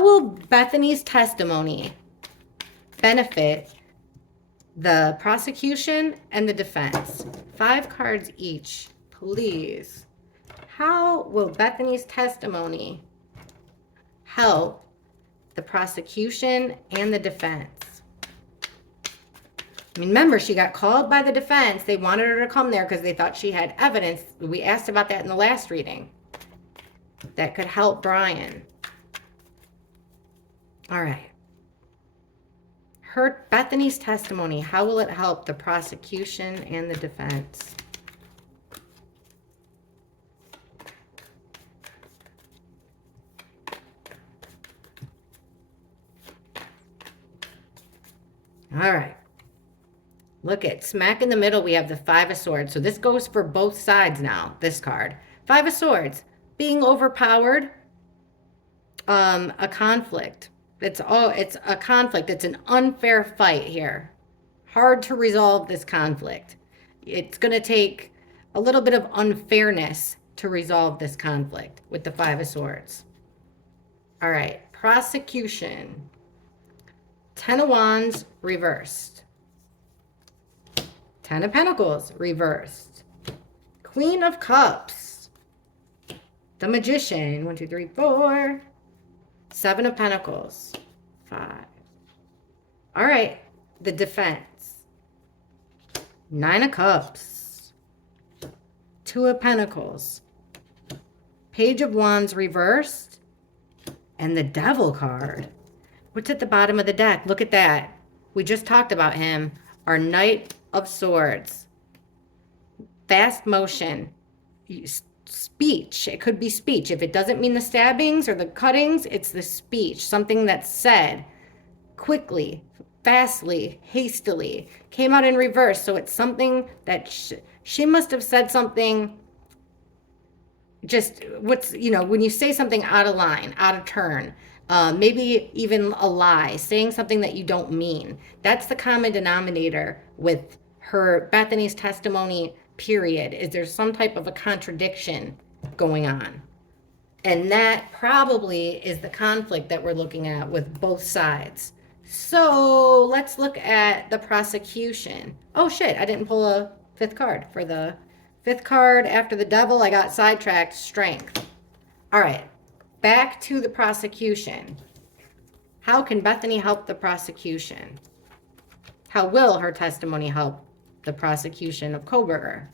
will Bethany's testimony benefit the prosecution and the defense? 5 cards each, please. How will Bethany's testimony help the prosecution and the defense? I mean, remember, she got called by the defense. They wanted her to come there because they thought she had evidence. We asked about that in the last reading. That could help Bryan. All right. Bethany's testimony, how will it help the prosecution and the defense? All right. Look at smack in the middle, we have the 5 of Swords. So this goes for both sides now, this card. 5 of Swords, being overpowered, a conflict. It's a conflict. It's an unfair fight here. Hard to resolve this conflict. It's going to take a little bit of unfairness to resolve this conflict with the 5 of Swords. All right, prosecution. 10 of Wands reversed. 10 of Pentacles reversed. Queen of Cups. The Magician. 1, 2, 3, 4. 7 of Pentacles. 5. All right. The defense. 9 of Cups. 2 of Pentacles. Page of Wands reversed. And the Devil card. What's at the bottom of the deck? Look at that. We just talked about him. Our Knight of Swords. Fast motion. Speech. It could be speech. If it doesn't mean the stabbings or the cuttings, it's the speech. Something that's said quickly, fastly, hastily. Came out in reverse. So it's something that she must have said something. Just when you say something out of line, out of turn. Maybe even a lie, saying something that you don't mean. That's the common denominator with Bethany's testimony, period, is there's some type of a contradiction going on. And that probably is the conflict that we're looking at with both sides. So let's look at the prosecution. Oh shit, I didn't pull a 5th card. For the 5th card after the Devil, I got sidetracked. Strength. All right. Back to the prosecution. How can Bethany help the prosecution? How will her testimony help the prosecution of Kohberger?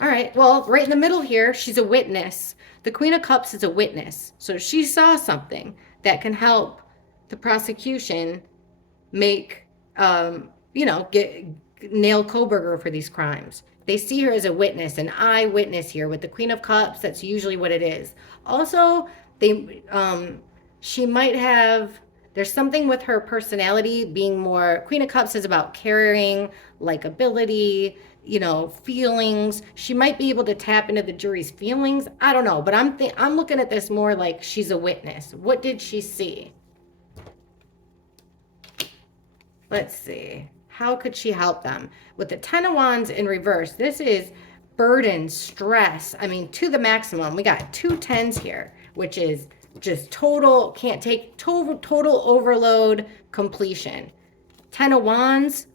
All right, well, right in the middle here, she's a witness. The Queen of Cups is a witness. So she saw something that can help the prosecution make, nail Kohberger for these crimes. They see her as a witness, an eyewitness here with the Queen of Cups. That's usually what it is. Also, she might have There's something with her personality being more, Queen of Cups is about caring, likability, you know, feelings. She might be able to tap into the jury's feelings. I don't know, but I'm looking at this more like she's a witness. What did she see? Let's see. How could she help them? With the Ten of Wands in reverse, this is burden, stress. I mean, to the maximum. We got 2 tens here, which is just total, can't take, total overload, completion. Ten of Wands,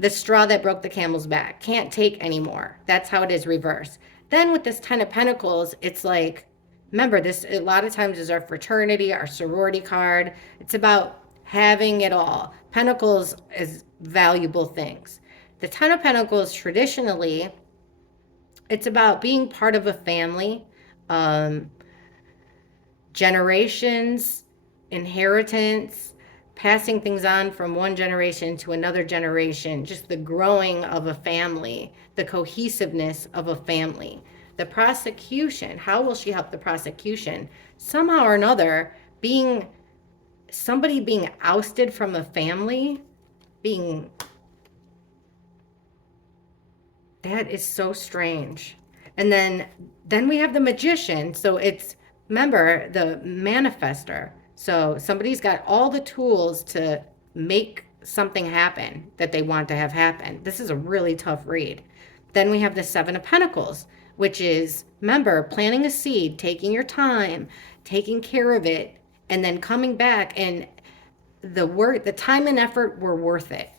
the straw that broke the camel's back. Can't take anymore. That's how it is reverse. Then with this Ten of Pentacles, it's like, remember, this a lot of times is our fraternity, our sorority card. It's about having it all. Pentacles is valuable things. The Ten of Pentacles, traditionally, it's about being part of a family, generations, inheritance, passing things on from one generation to another generation, just the growing of a family, the cohesiveness of a family. The prosecution, how will she help the prosecution? Somehow or another, somebody being ousted from a family, that is so strange. And then we have the Magician. So it's, remember, the manifester. So somebody's got all the tools to make something happen that they want to have happen. This is a really tough read. Then we have the Seven of Pentacles, which is, remember, planting a seed, taking your time, taking care of it, and then coming back, and the time and effort were worth it.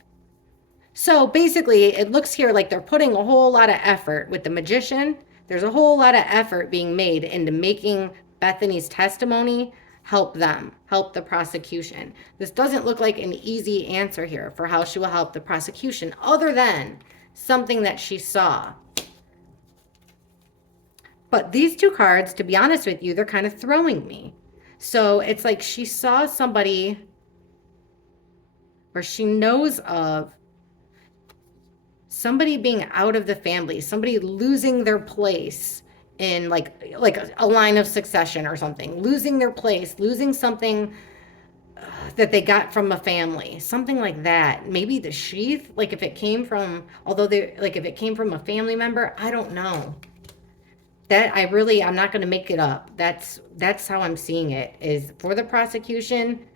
So basically, it looks here like they're putting a whole lot of effort with the Magician. There's a whole lot of effort being made into making Bethany's testimony help them, help the prosecution. This doesn't look like an easy answer here for how she will help the prosecution, other than something that she saw. But these 2 cards, to be honest with you, they're kind of throwing me. So it's like she saw somebody, or she knows of somebody being out of the family, somebody losing their place in like a line of succession or something, losing their place, losing something that they got from a family, something like that. Maybe the sheath, like if it came from, if it came from a family member, I don't know. I'm not going to make it up. That's how I'm seeing it, is for the prosecution.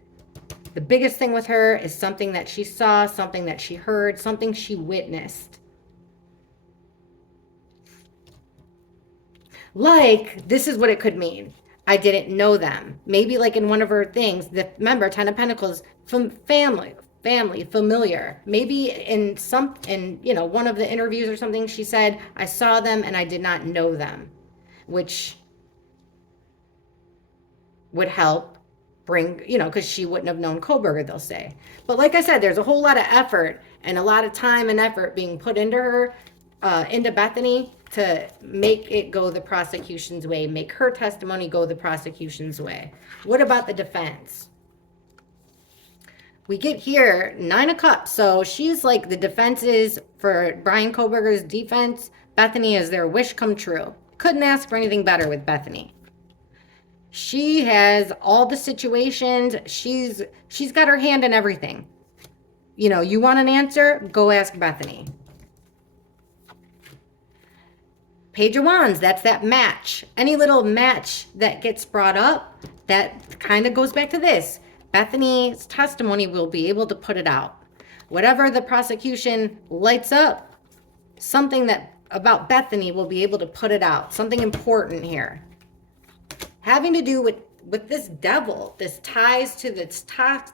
The biggest thing with her is something that she saw, something that she heard, something she witnessed. Like, this is what it could mean. I didn't know them. Maybe like in one of her things, remember, Ten of Pentacles, family, familiar. Maybe in one of the interviews or something, she said, I saw them and I did not know them, which would help bring, because she wouldn't have known Kohberger, they'll say. But like I said, there's a whole lot of effort and a lot of time and effort being put into her, into Bethany, to make it go the prosecution's way, make her testimony go the prosecution's way. What about the defense? We get here, 9 of Cups. So she's like, the defense is for Bryan Kohberger's defense. Bethany is their wish come true. Couldn't ask for anything better with Bethany. She has all the situations. She's got her hand in everything. You want an answer? Go ask Bethany. Page of Wands, that's that match. Any little match that gets brought up, that kind of goes back to this. Bethany's testimony will be able to put it out. Whatever the prosecution lights up, something that about Bethany will be able to put it out. Something important here. Having to do with this devil, this ties to this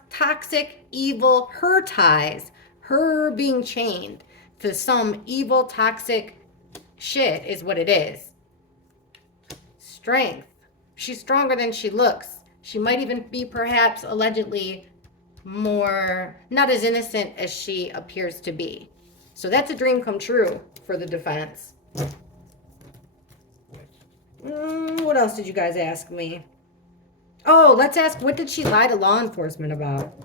toxic, evil, her ties, her being chained to some evil, toxic shit is what it is. Strength. She's stronger than she looks. She might even be perhaps allegedly more, not as innocent as she appears to be. So that's a dream come true for the defense. What else did you guys ask me? Oh, let's ask, what did she lie to law enforcement about?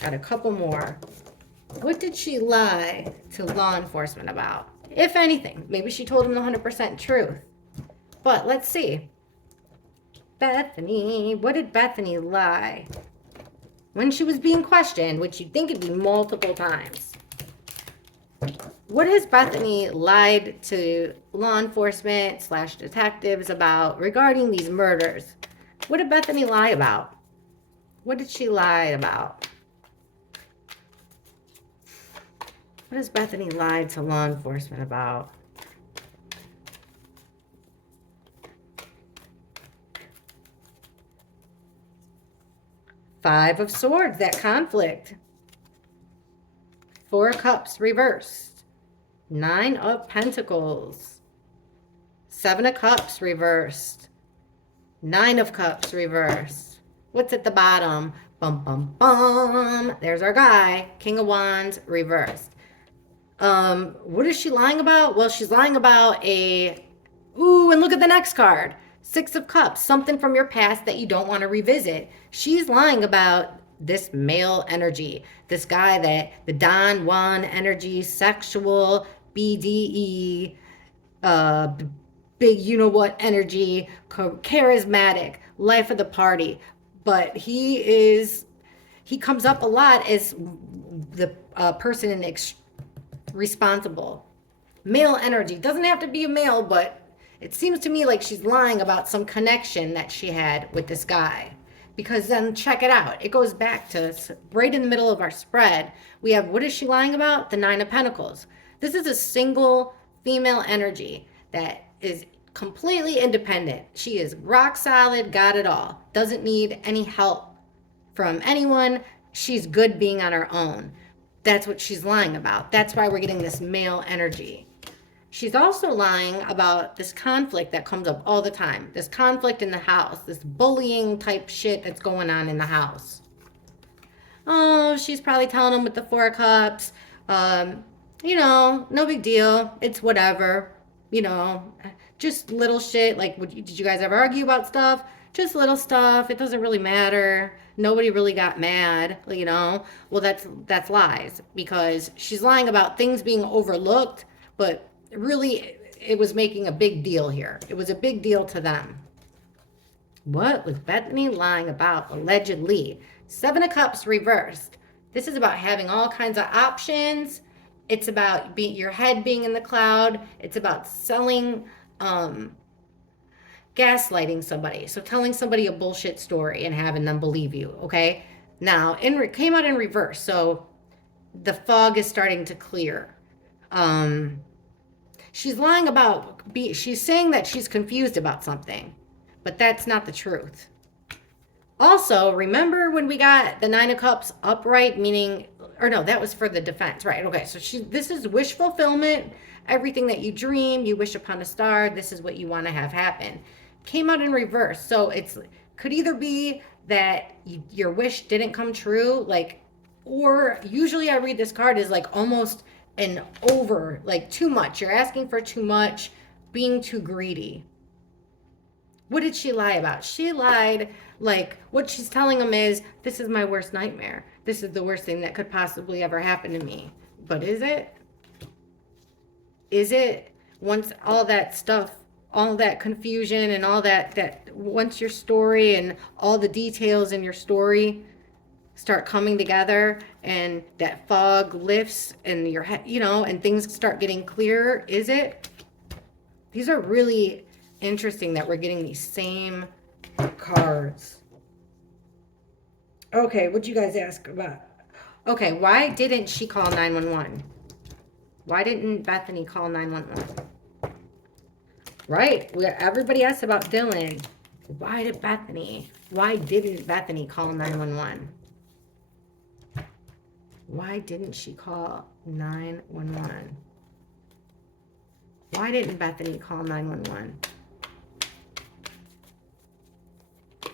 Got a couple more. What did she lie to law enforcement about? If anything, maybe she told them the 100% truth. But let's see. Bethany. What did Bethany lie? When she was being questioned, which you'd think it'd be multiple times. What has Bethany lied to law enforcement / detectives about regarding these murders? What did Bethany lie about? What did she lie about? What has Bethany lied to law enforcement about? Five of Swords, that conflict. Four of Cups reversed. Nine of Pentacles. Seven of Cups reversed. Nine of Cups reversed. What's at the bottom? Bum, bum, bum. There's our guy. King of Wands reversed. What is she lying about? Well, she's lying about ooh, and look at the next card. Six of Cups, something from your past that you don't want to revisit. She's lying about this male energy. This guy the Don Juan energy, sexual, BDE, big you-know-what energy, charismatic, life of the party. But he comes up a lot as the person responsible. Male energy. Doesn't have to be a male, but it seems to me like she's lying about some connection that she had with this guy. Because then check it out. It goes back to right in the middle of our spread. We have, what is she lying about? The Nine of Pentacles. This is a single female energy that is completely independent. She is rock solid, got it all. Doesn't need any help from anyone. She's good being on her own. That's what she's lying about. That's why we're getting this male energy. She's also lying about this conflict that comes up all the time. This conflict in the house. This bullying type shit that's going on in the house. Oh, she's probably telling him with the Four of Cups. You know, no big deal. It's whatever. You know, just little shit. Like, did you guys ever argue about stuff? Just little stuff. It doesn't really matter. Nobody really got mad, you know. Well, that's lies, because she's lying about things being overlooked, but really it was making a big deal here. It was a big deal to them. What was Bethany lying about, allegedly? Seven of Cups reversed. This is about having all kinds of options. It's about your head being in the cloud. It's about selling, gaslighting somebody. So telling somebody a bullshit story and having them believe you, okay? Now, came out in reverse. So the fog is starting to clear. She's lying about, she's saying that she's confused about something, but that's not the truth. Also, remember when we got the Nine of Cups upright, meaning, or no, that was for the defense, right? Okay, so this is wish fulfillment. Everything that you dream, you wish upon a star, this is what you want to have happen. Came out in reverse. So could either be that your wish didn't come true, like, or usually I read this card as like almost an over, like too much. You're asking for too much, being too greedy. What did she lie about? She lied, like, what she's telling him is, this is my worst nightmare. This is the worst thing that could possibly ever happen to me. But is it? Is it? Once all that stuff, all that confusion and all that once your story and all the details in your story start coming together and that fog lifts and your head, you know, and things start getting clearer, is it? These are really interesting that we're getting these same cards. Okay, what'd you guys ask about? Okay, why didn't she call 911? Why didn't Bethany call 911? Right, everybody asked about Dylan. Why didn't Bethany call 911? Why didn't she call 911? Why didn't Bethany call 911?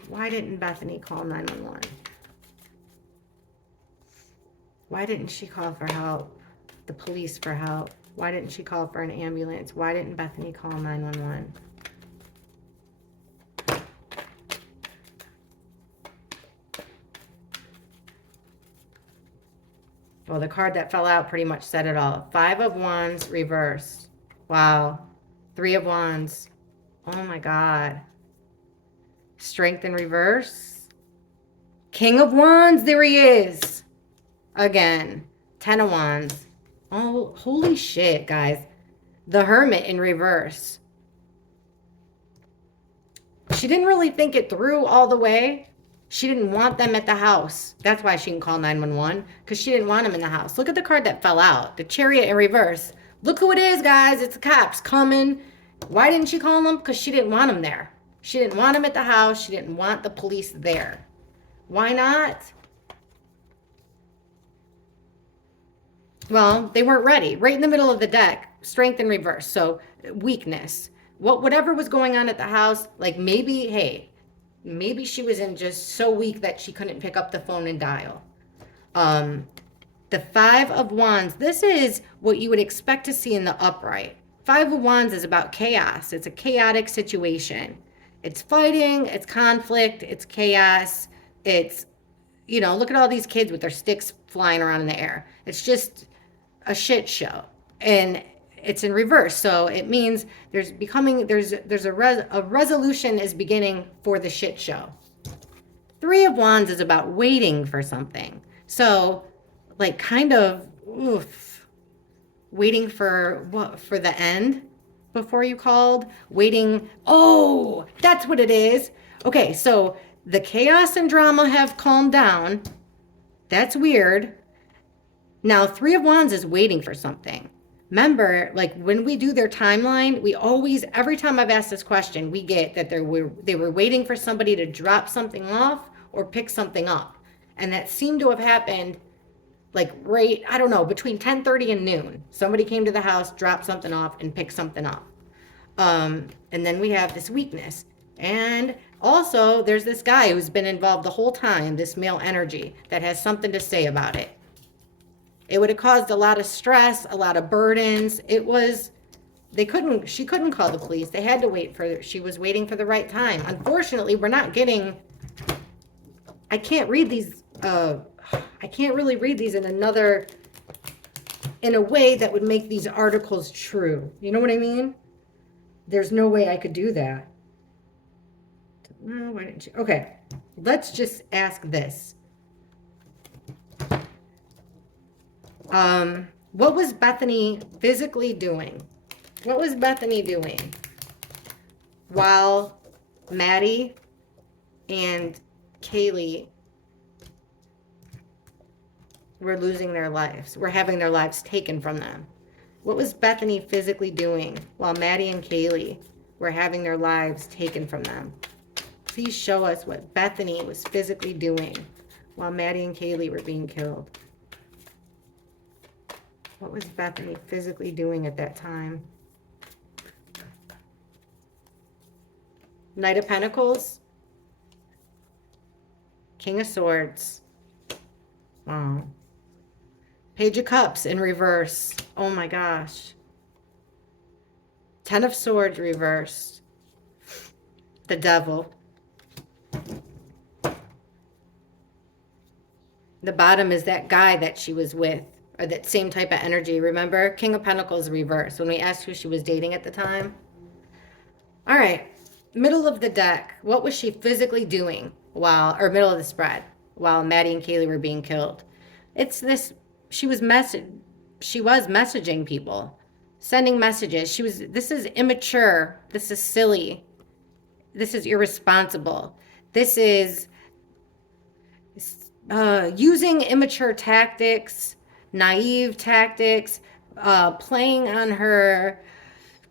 Why didn't Bethany call 911? Why didn't she call for help? The police for help? Why didn't she call for an ambulance? Why didn't Bethany call 911? Well, the card that fell out pretty much said it all. Five of Wands reversed. Wow. Three of Wands. Oh my God. Strength in reverse. King of Wands, there he is. Again, 10 of Wands. Oh, holy shit, guys. The Hermit in reverse. She didn't really think it through all the way. She didn't want them at the house. That's why she can call 911, because she didn't want them in the house. Look at the card that fell out. The Chariot in reverse. Look who it is, guys. It's the cops coming. Why didn't she call them? Because she didn't want them there. She didn't want them at the house. She didn't want the police there. Why not? Well, they weren't ready. Right in the middle of the deck, strength in reverse. So weakness. Whatever was going on at the house, like maybe, hey, maybe she was in just so weak that she couldn't pick up the phone and dial. The 5 of Wands, this is what you would expect to see in the upright. 5 of Wands is about chaos. It's a chaotic situation. It's fighting, it's conflict, it's chaos. It's, you know, look at all these kids with their sticks flying around in the air. It's just a shit show. And it's in reverse. So it means there's a resolution is beginning for the shit show. 3 of Wands is about waiting for something. So like kind of waiting for what, for the end before you called, waiting. Oh, that's what it is. Okay, so the chaos and drama have calmed down. That's weird. Now 3 of Wands is waiting for something. Remember, like when we do their timeline, we always, every time I've asked this question, we get that they were waiting for somebody to drop something off or pick something up. And that seemed to have happened like right, I don't know, between 10:30 and noon. Somebody came to the house, dropped something off, and picked something up. And then we have this weakness. And also, there's this guy who's been involved the whole time, this male energy, that has something to say about it. It would have caused a lot of stress, a lot of burdens. She couldn't call the police. They had to wait she was waiting for the right time. Unfortunately, we're not getting, I can't read these, I can't really read these in a way that would make these articles true. You know what I mean? There's no way I could do that. Why didn't you? Okay, let's just ask this. What was Bethany physically doing? What was Bethany doing while Maddie and Kaylee were losing their lives, were having their lives taken from them? What was Bethany physically doing while Maddie and Kaylee were having their lives taken from them? Please show us what Bethany was physically doing while Maddie and Kaylee were being killed. What was Bethany physically doing at that time? Knight of Pentacles. King of Swords. Wow. Page of Cups in reverse. Oh my gosh. 10 of Swords reversed. The Devil. The bottom is that guy that she was with, or that same type of energy. Remember? King of Pentacles reversed when we asked who she was dating at the time. All right. Middle of the deck. What was she physically doing middle of the spread, while Maddie and Kaylee were being killed? It's this, she was messaging people, sending messages. This is immature. This is silly. This is irresponsible. This is using immature tactics, naive tactics, playing on her.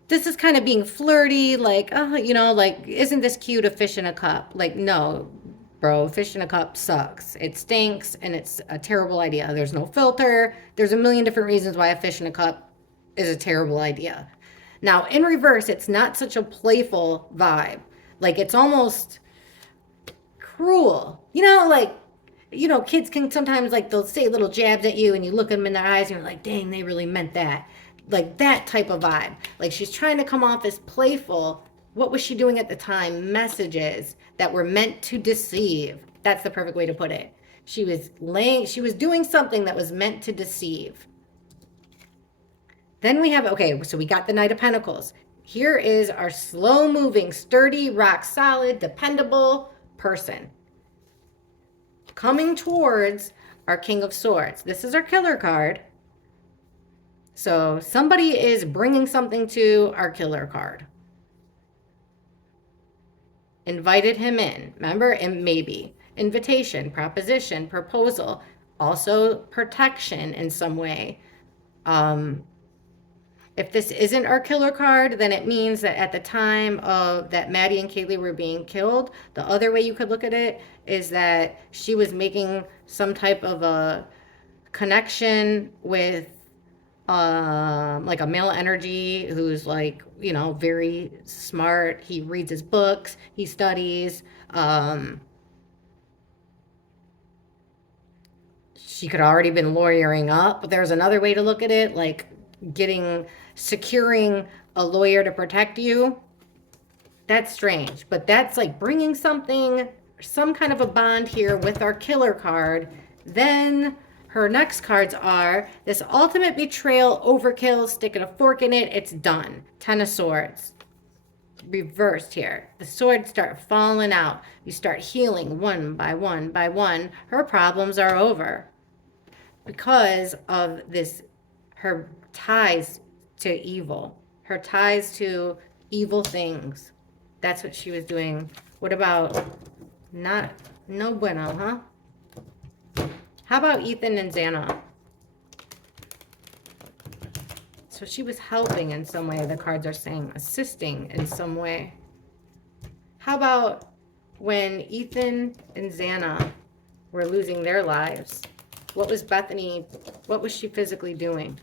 This is kind of being flirty, like, oh, you know, like, isn't this cute, a fish in a cup? Like, no, bro, fish in a cup sucks. It stinks, and it's a terrible idea. There's no filter. There's a million different reasons why a fish in a cup is a terrible idea. Now, in reverse, it's not such a playful vibe. Like, it's almost cruel. You know, like, you know, kids can sometimes, like, they'll say little jabs at you, and you look them in their eyes, and you're like, dang, they really meant that. Like that type of vibe. Like she's trying to come off as playful. What was she doing at the time? Messages that were meant to deceive. That's the perfect way to put it. She was doing something that was meant to deceive. Then we have, okay, so we got the Knight of Pentacles. Here is our slow-moving, sturdy, rock-solid, dependable person coming towards our King of Swords. This is our killer card. So somebody is bringing something to our killer card. Invited him in. Remember? And maybe. Invitation, proposition, proposal. Also protection in some way. If this isn't our killer card, then it means that at the time of that Maddie and Kaylee were being killed, the other way you could look at it is that she was making some type of a connection with like a male energy who's like, you know, very smart. He reads his books, he studies. She could already been lawyering up, but there's another way to look at it, like securing a lawyer to protect you. That's strange, but that's like bringing something, some kind of a bond here with our killer card. Then her next cards are this ultimate betrayal, overkill, sticking a fork in it, it's done. 10 of Swords. Reversed here. The swords start falling out. You start healing one by one by one. Her problems are over because of this, her ties to evil, her ties to evil things. That's what she was doing. What about no bueno, huh? How about Ethan and Xana? So she was helping in some way, the cards are saying, assisting in some way. How about when Ethan and Xana were losing their lives? What was Bethany, what was she physically doing?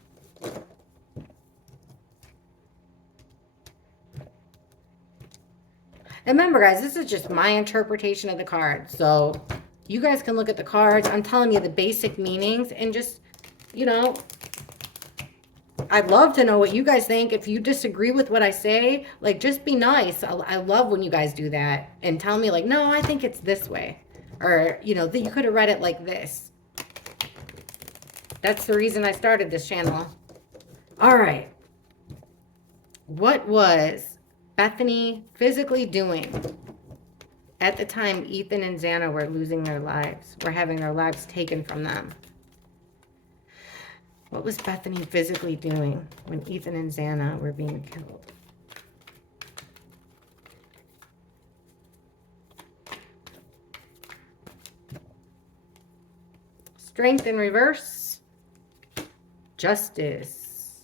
And remember, guys, this is just my interpretation of the cards. So you guys can look at the cards. I'm telling you the basic meanings and just, you know, I'd love to know what you guys think. If you disagree with what I say, like, just be nice. I love when you guys do that and tell me, like, no, I think it's this way. Or, you know, that you could have read it like this. That's the reason I started this channel. All right. What was Bethany physically doing at the time Ethan and Xana were losing their lives, were having their lives taken from them? What was Bethany physically doing when Ethan and Xana were being killed? Strength in reverse. Justice.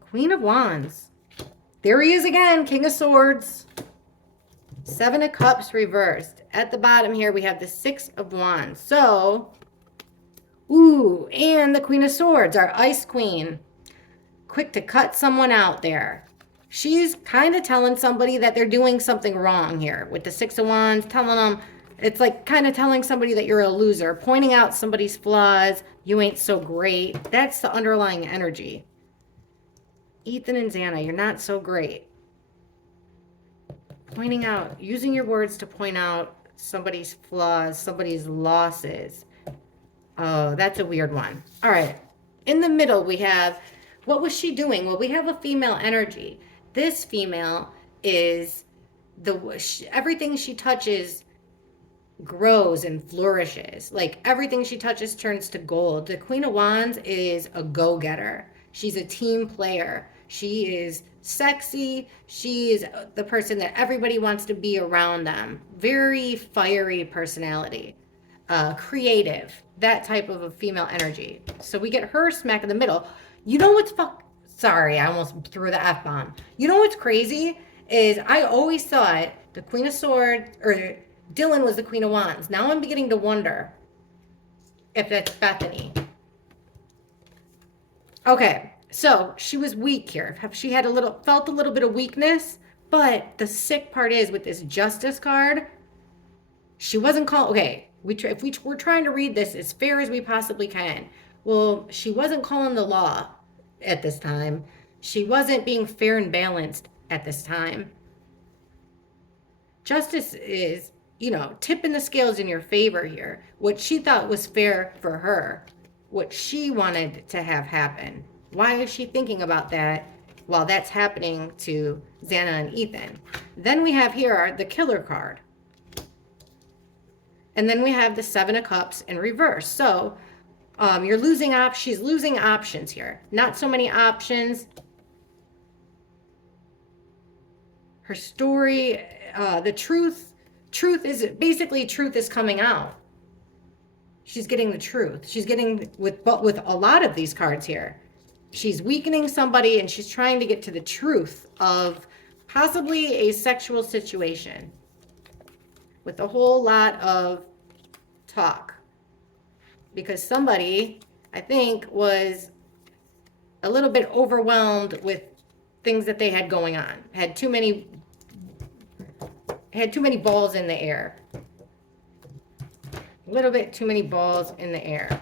Queen of Wands. There he is again, King of Swords. 7 of Cups reversed. At the bottom here, we have the 6 of Wands. So, ooh, and the Queen of Swords, our Ice Queen. Quick to cut someone out there. She's kind of telling somebody that they're doing something wrong here. With the 6 of Wands, telling them, it's like kind of telling somebody that you're a loser. Pointing out somebody's flaws. You ain't so great. That's the underlying energy. Ethan and Xana, you're not so great. Pointing out, using your words to point out somebody's flaws, somebody's losses. Oh, that's a weird one. All right. In the middle, we have, what was she doing? Well, we have a female energy. This female is, everything she touches grows and flourishes. Like, everything she touches turns to gold. The Queen of Wands is a go-getter. She's a team player. She is sexy. She is the person that everybody wants to be around them. Very fiery personality. Creative. That type of a female energy. So we get her smack in the middle. You know what's sorry, I almost threw the F-bomb. You know what's crazy is I always thought the Queen of Swords, or Dylan was the Queen of Wands. Now I'm beginning to wonder if that's Bethany. Okay. So she was weak here. She had felt a little bit of weakness, but the sick part is with this Justice card, she wasn't called. Okay, we're trying to read this as fair as we possibly can. Well, she wasn't calling the law at this time. She wasn't being fair and balanced at this time. Justice is, you know, tipping the scales in your favor here. What she thought was fair for her, what she wanted to have happen. Why is she thinking about that while that's happening to Xana and Ethan. Then we have here the Killer card. And then we have the Seven of Cups in reverse. So you're losing she's losing options here. Not so many options. Her story, the truth is coming out. She's getting the truth. She's getting, with a lot of these cards here, she's weakening somebody and she's trying to get to the truth of possibly a sexual situation with a whole lot of talk. Because somebody, I think, was a little bit overwhelmed with things that they had going on. Had too many balls in the air. A little bit too many balls in the air.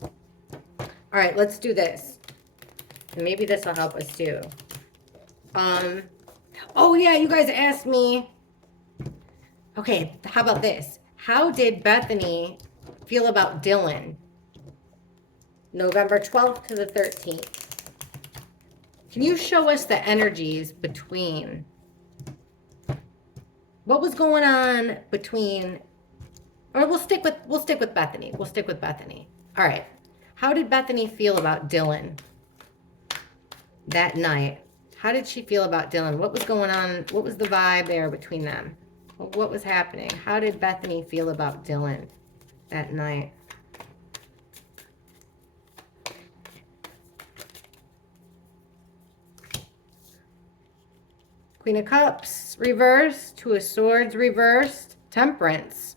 All right, let's do this. And maybe this will help us too. Oh yeah, you guys asked me. Okay, how about this? How did Bethany feel about Dylan? November 12th to the 13th. Can you show us the energies between? What was going on between? Or we'll stick with Bethany. We'll stick with Bethany. All right. How did Bethany feel about Dylan that night? How did she feel about Dylan? What was going on? What was the vibe there between them? What was happening? How did Bethany feel about Dylan that night? Queen of Cups reversed, Two of Swords reversed, Temperance,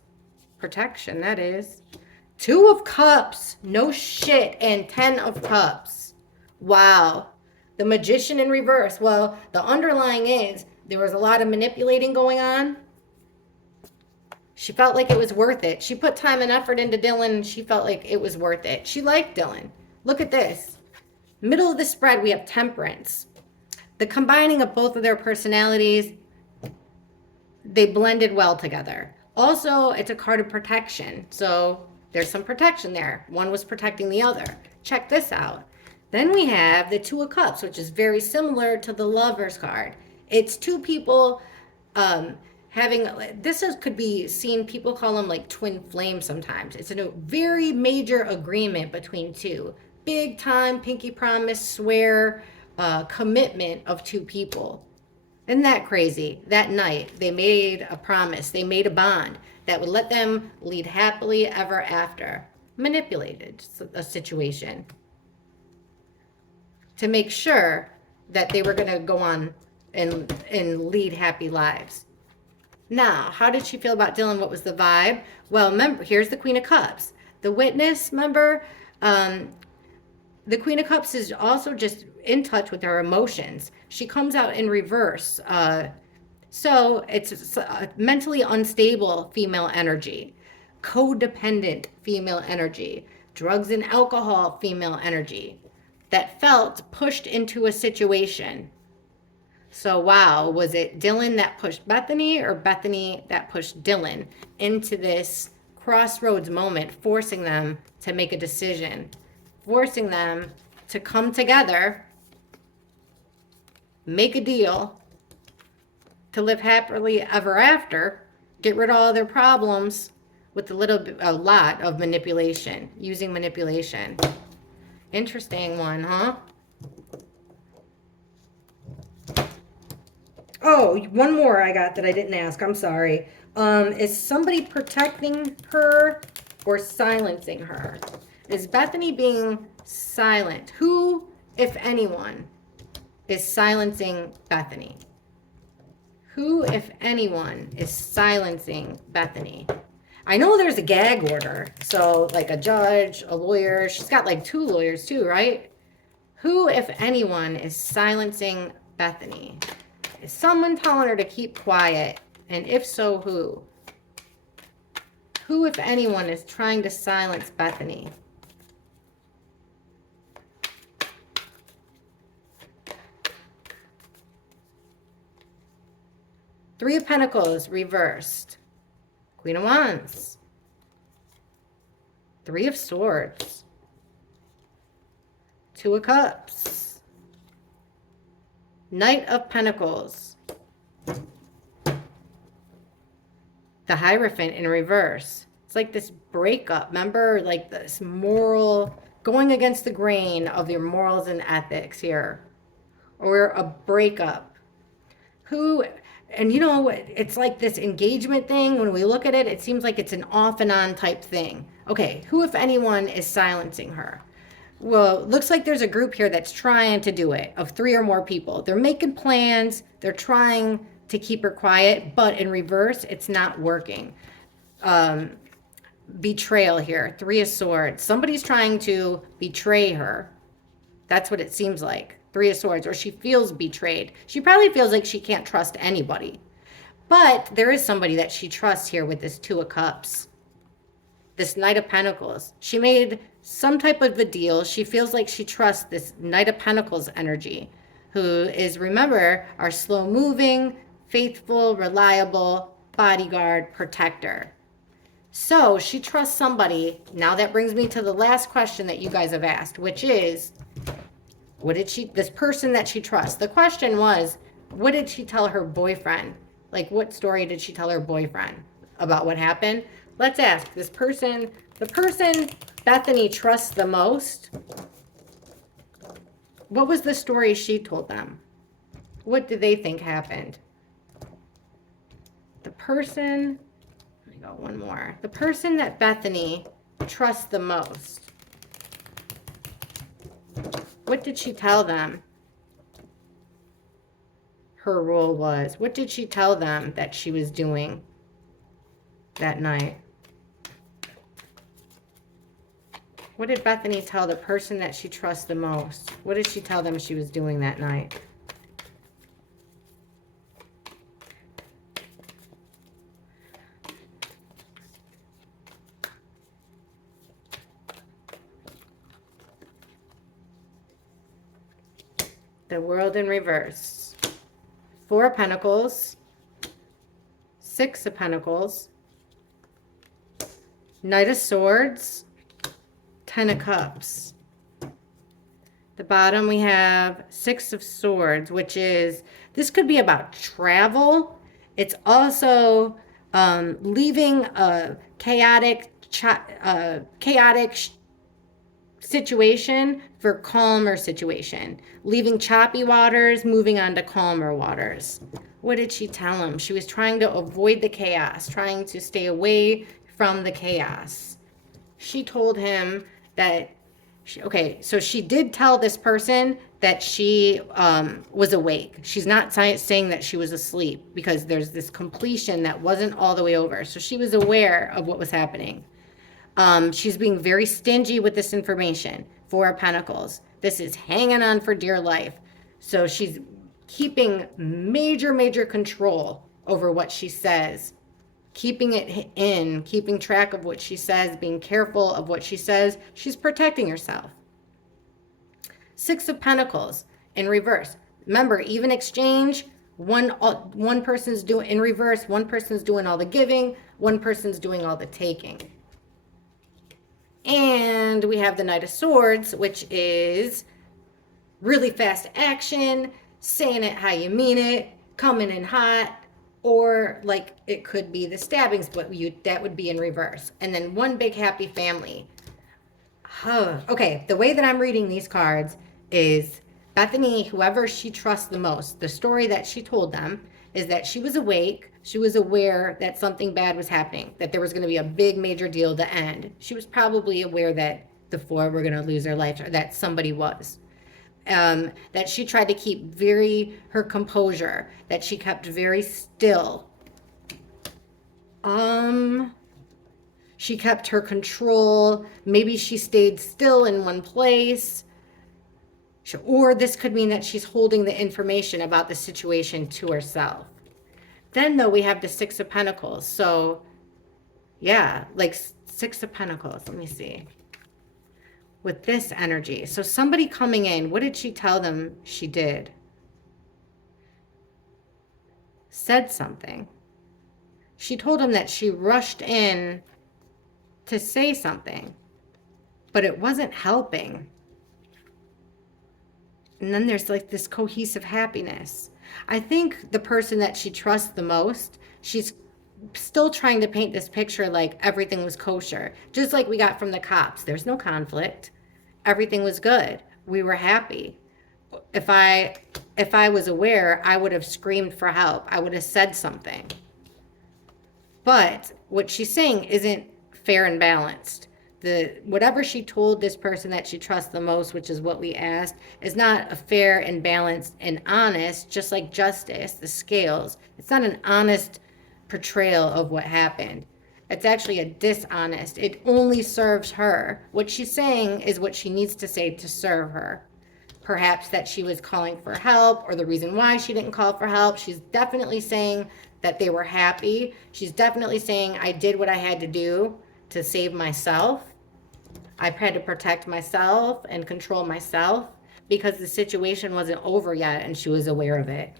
protection, that is. Two of Cups, no shit, and 10 of Cups. Wow. The Magician in reverse. Well, the underlying is there was a lot of manipulating going on. She felt like it was worth it. She put time and effort into Dylan, and she felt like it was worth it. She liked Dylan. Look at this. Middle of the spread, we have Temperance. The combining of both of their personalities, they blended well together. Also, it's a card of protection. So there's some protection there. One was protecting the other. Check this out. Then we have the Two of Cups, which is very similar to the Lovers card. It's two people having, could be seen, people call them like twin flames sometimes. It's a very major agreement between two. Big time, pinky promise, swear, commitment of two people. Isn't that crazy? That night, they made a promise. They made a bond that would let them lead happily ever after. Manipulated a situation to make sure that they were going to go on and lead happy lives. Now, how did she feel about Dylan? What was the vibe? Well, remember, here's the Queen of Cups. The Witness, remember, the Queen of Cups is also just in touch with her emotions. She comes out in reverse. So it's a mentally unstable female energy, codependent female energy, drugs and alcohol female energy that felt pushed into a situation. So wow, was it Dylan that pushed Bethany or Bethany that pushed Dylan into this crossroads moment, forcing them to make a decision, forcing them to come together, make a deal, to live happily ever after, get rid of all their problems with a lot of manipulation, using manipulation. Interesting one, huh? Oh, one more I got that I didn't ask. I'm sorry. Is somebody protecting her or silencing her? Is Bethany being silent? Who, if anyone, is silencing Bethany? Who, if anyone, is silencing Bethany? I know there's a gag order. So, like a judge, a lawyer. She's got like 2 lawyers too, right? Who, if anyone, is silencing Bethany? Is someone telling her to keep quiet? And if so, who? Who, if anyone, is trying to silence Bethany? Three of Pentacles reversed. Queen of Wands. Three of Swords. Two of Cups. Knight of Pentacles. The Hierophant in reverse. It's like this breakup. Remember, like this moral, going against the grain of your morals and ethics here. Or a breakup. And you know, it's like this engagement thing. When we look at it, it seems like it's an off and on type thing. Okay, who, if anyone, is silencing her? Well, looks like there's a group here that's trying to do it, of 3 or more people. They're making plans. They're trying to keep her quiet, but in reverse, it's not working. Betrayal here, 3 of Swords. Somebody's trying to betray her. That's what it seems like. 3 of Swords, or she feels betrayed. She probably feels like she can't trust anybody. But there is somebody that she trusts here with this 2 of Cups. This Knight of Pentacles. She made some type of a deal. She feels like she trusts this Knight of Pentacles energy, who is, remember, our slow-moving, faithful, reliable bodyguard, protector. So she trusts somebody. Now that brings me to the last question that you guys have asked, which is, this person that she trusts. The question was, what did she tell her boyfriend? Like, what story did she tell her boyfriend about what happened? Let's ask this person, the person Bethany trusts the most. What was the story she told them? What did they think happened? The person, let me go one more. The person that Bethany trusts the most. What did she tell them her role was? What did she tell them that she was doing that night? What did Bethany tell the person that she trusts the most? What did she tell them she was doing that night? The World in reverse. 4 of Pentacles. 6 of Pentacles. Knight of Swords. 10 of Cups. The bottom we have 6 of Swords, which is, this could be about travel. It's also leaving a chaotic situation for calmer situation. Leaving choppy waters, moving on to calmer waters. What did she tell him? She was trying to avoid the chaos, trying to stay away from the chaos. She told him that, so she did tell this person that she was awake. She's not saying that she was asleep, because there's this completion that wasn't all the way over. So she was aware of what was happening. She's being very stingy with this information. 4 of Pentacles. This is hanging on for dear life. So she's keeping major control over what she says. Keeping it in, keeping track of what she says, being careful of what she says. She's protecting herself. 6 of Pentacles in reverse. Remember, even exchange, one person's doing in reverse, one person's doing all the giving, one person's doing all the taking. And we have the Knight of Swords, which is really fast action, saying it how you mean it, coming in hot, or like it could be the stabbings, but that would be in reverse. And then one big happy family. Okay, the way that I'm reading these cards is Bethany, whoever she trusts the most, the story that she told them is that she was awake. She was aware that something bad was happening, that there was going to be a big major deal to end. She was probably aware that the 4 were going to lose their lives, or that somebody was. That she tried to keep her composure, that she kept very still. She kept her control. Maybe she stayed still in one place. Or this could mean that she's holding the information about the situation to herself. Then, though, we have the 6 of Pentacles. So, yeah, like 6 of Pentacles. Let me see. With this energy. So somebody coming in, what did she tell them she did? Said something. She told him that she rushed in to say something, but it wasn't helping. And then there's like this cohesive happiness. I think the person that she trusts the most, she's still trying to paint this picture like everything was kosher, just like we got from the cops. There's no conflict. Everything was good. We were happy. If I if I was aware, I would have screamed for help. I would have said something. But what she's saying isn't fair and balanced. The whatever she told this person that she trusts the most, which is what we asked, is not a fair and balanced and honest, just like justice, the scales. It's not an honest portrayal of what happened. It's actually a dishonest. It only serves her. What she's saying is what she needs to say to serve her. Perhaps that she was calling for help or the reason why she didn't call for help. She's definitely saying that they were happy. She's definitely saying, I did what I had to do to save myself. I've had to protect myself and control myself because the situation wasn't over yet and she was aware of it.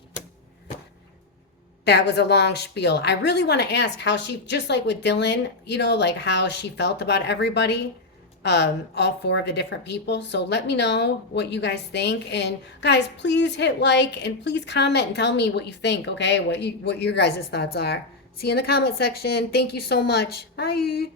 That was a long spiel. I really want to ask how she, just like with Dylan, like how she felt about everybody, all four of the different people. So let me know what you guys think. And guys, please hit like and please comment and tell me what you think, okay? What your guys' thoughts are. See you in the comment section. Thank you so much. Bye.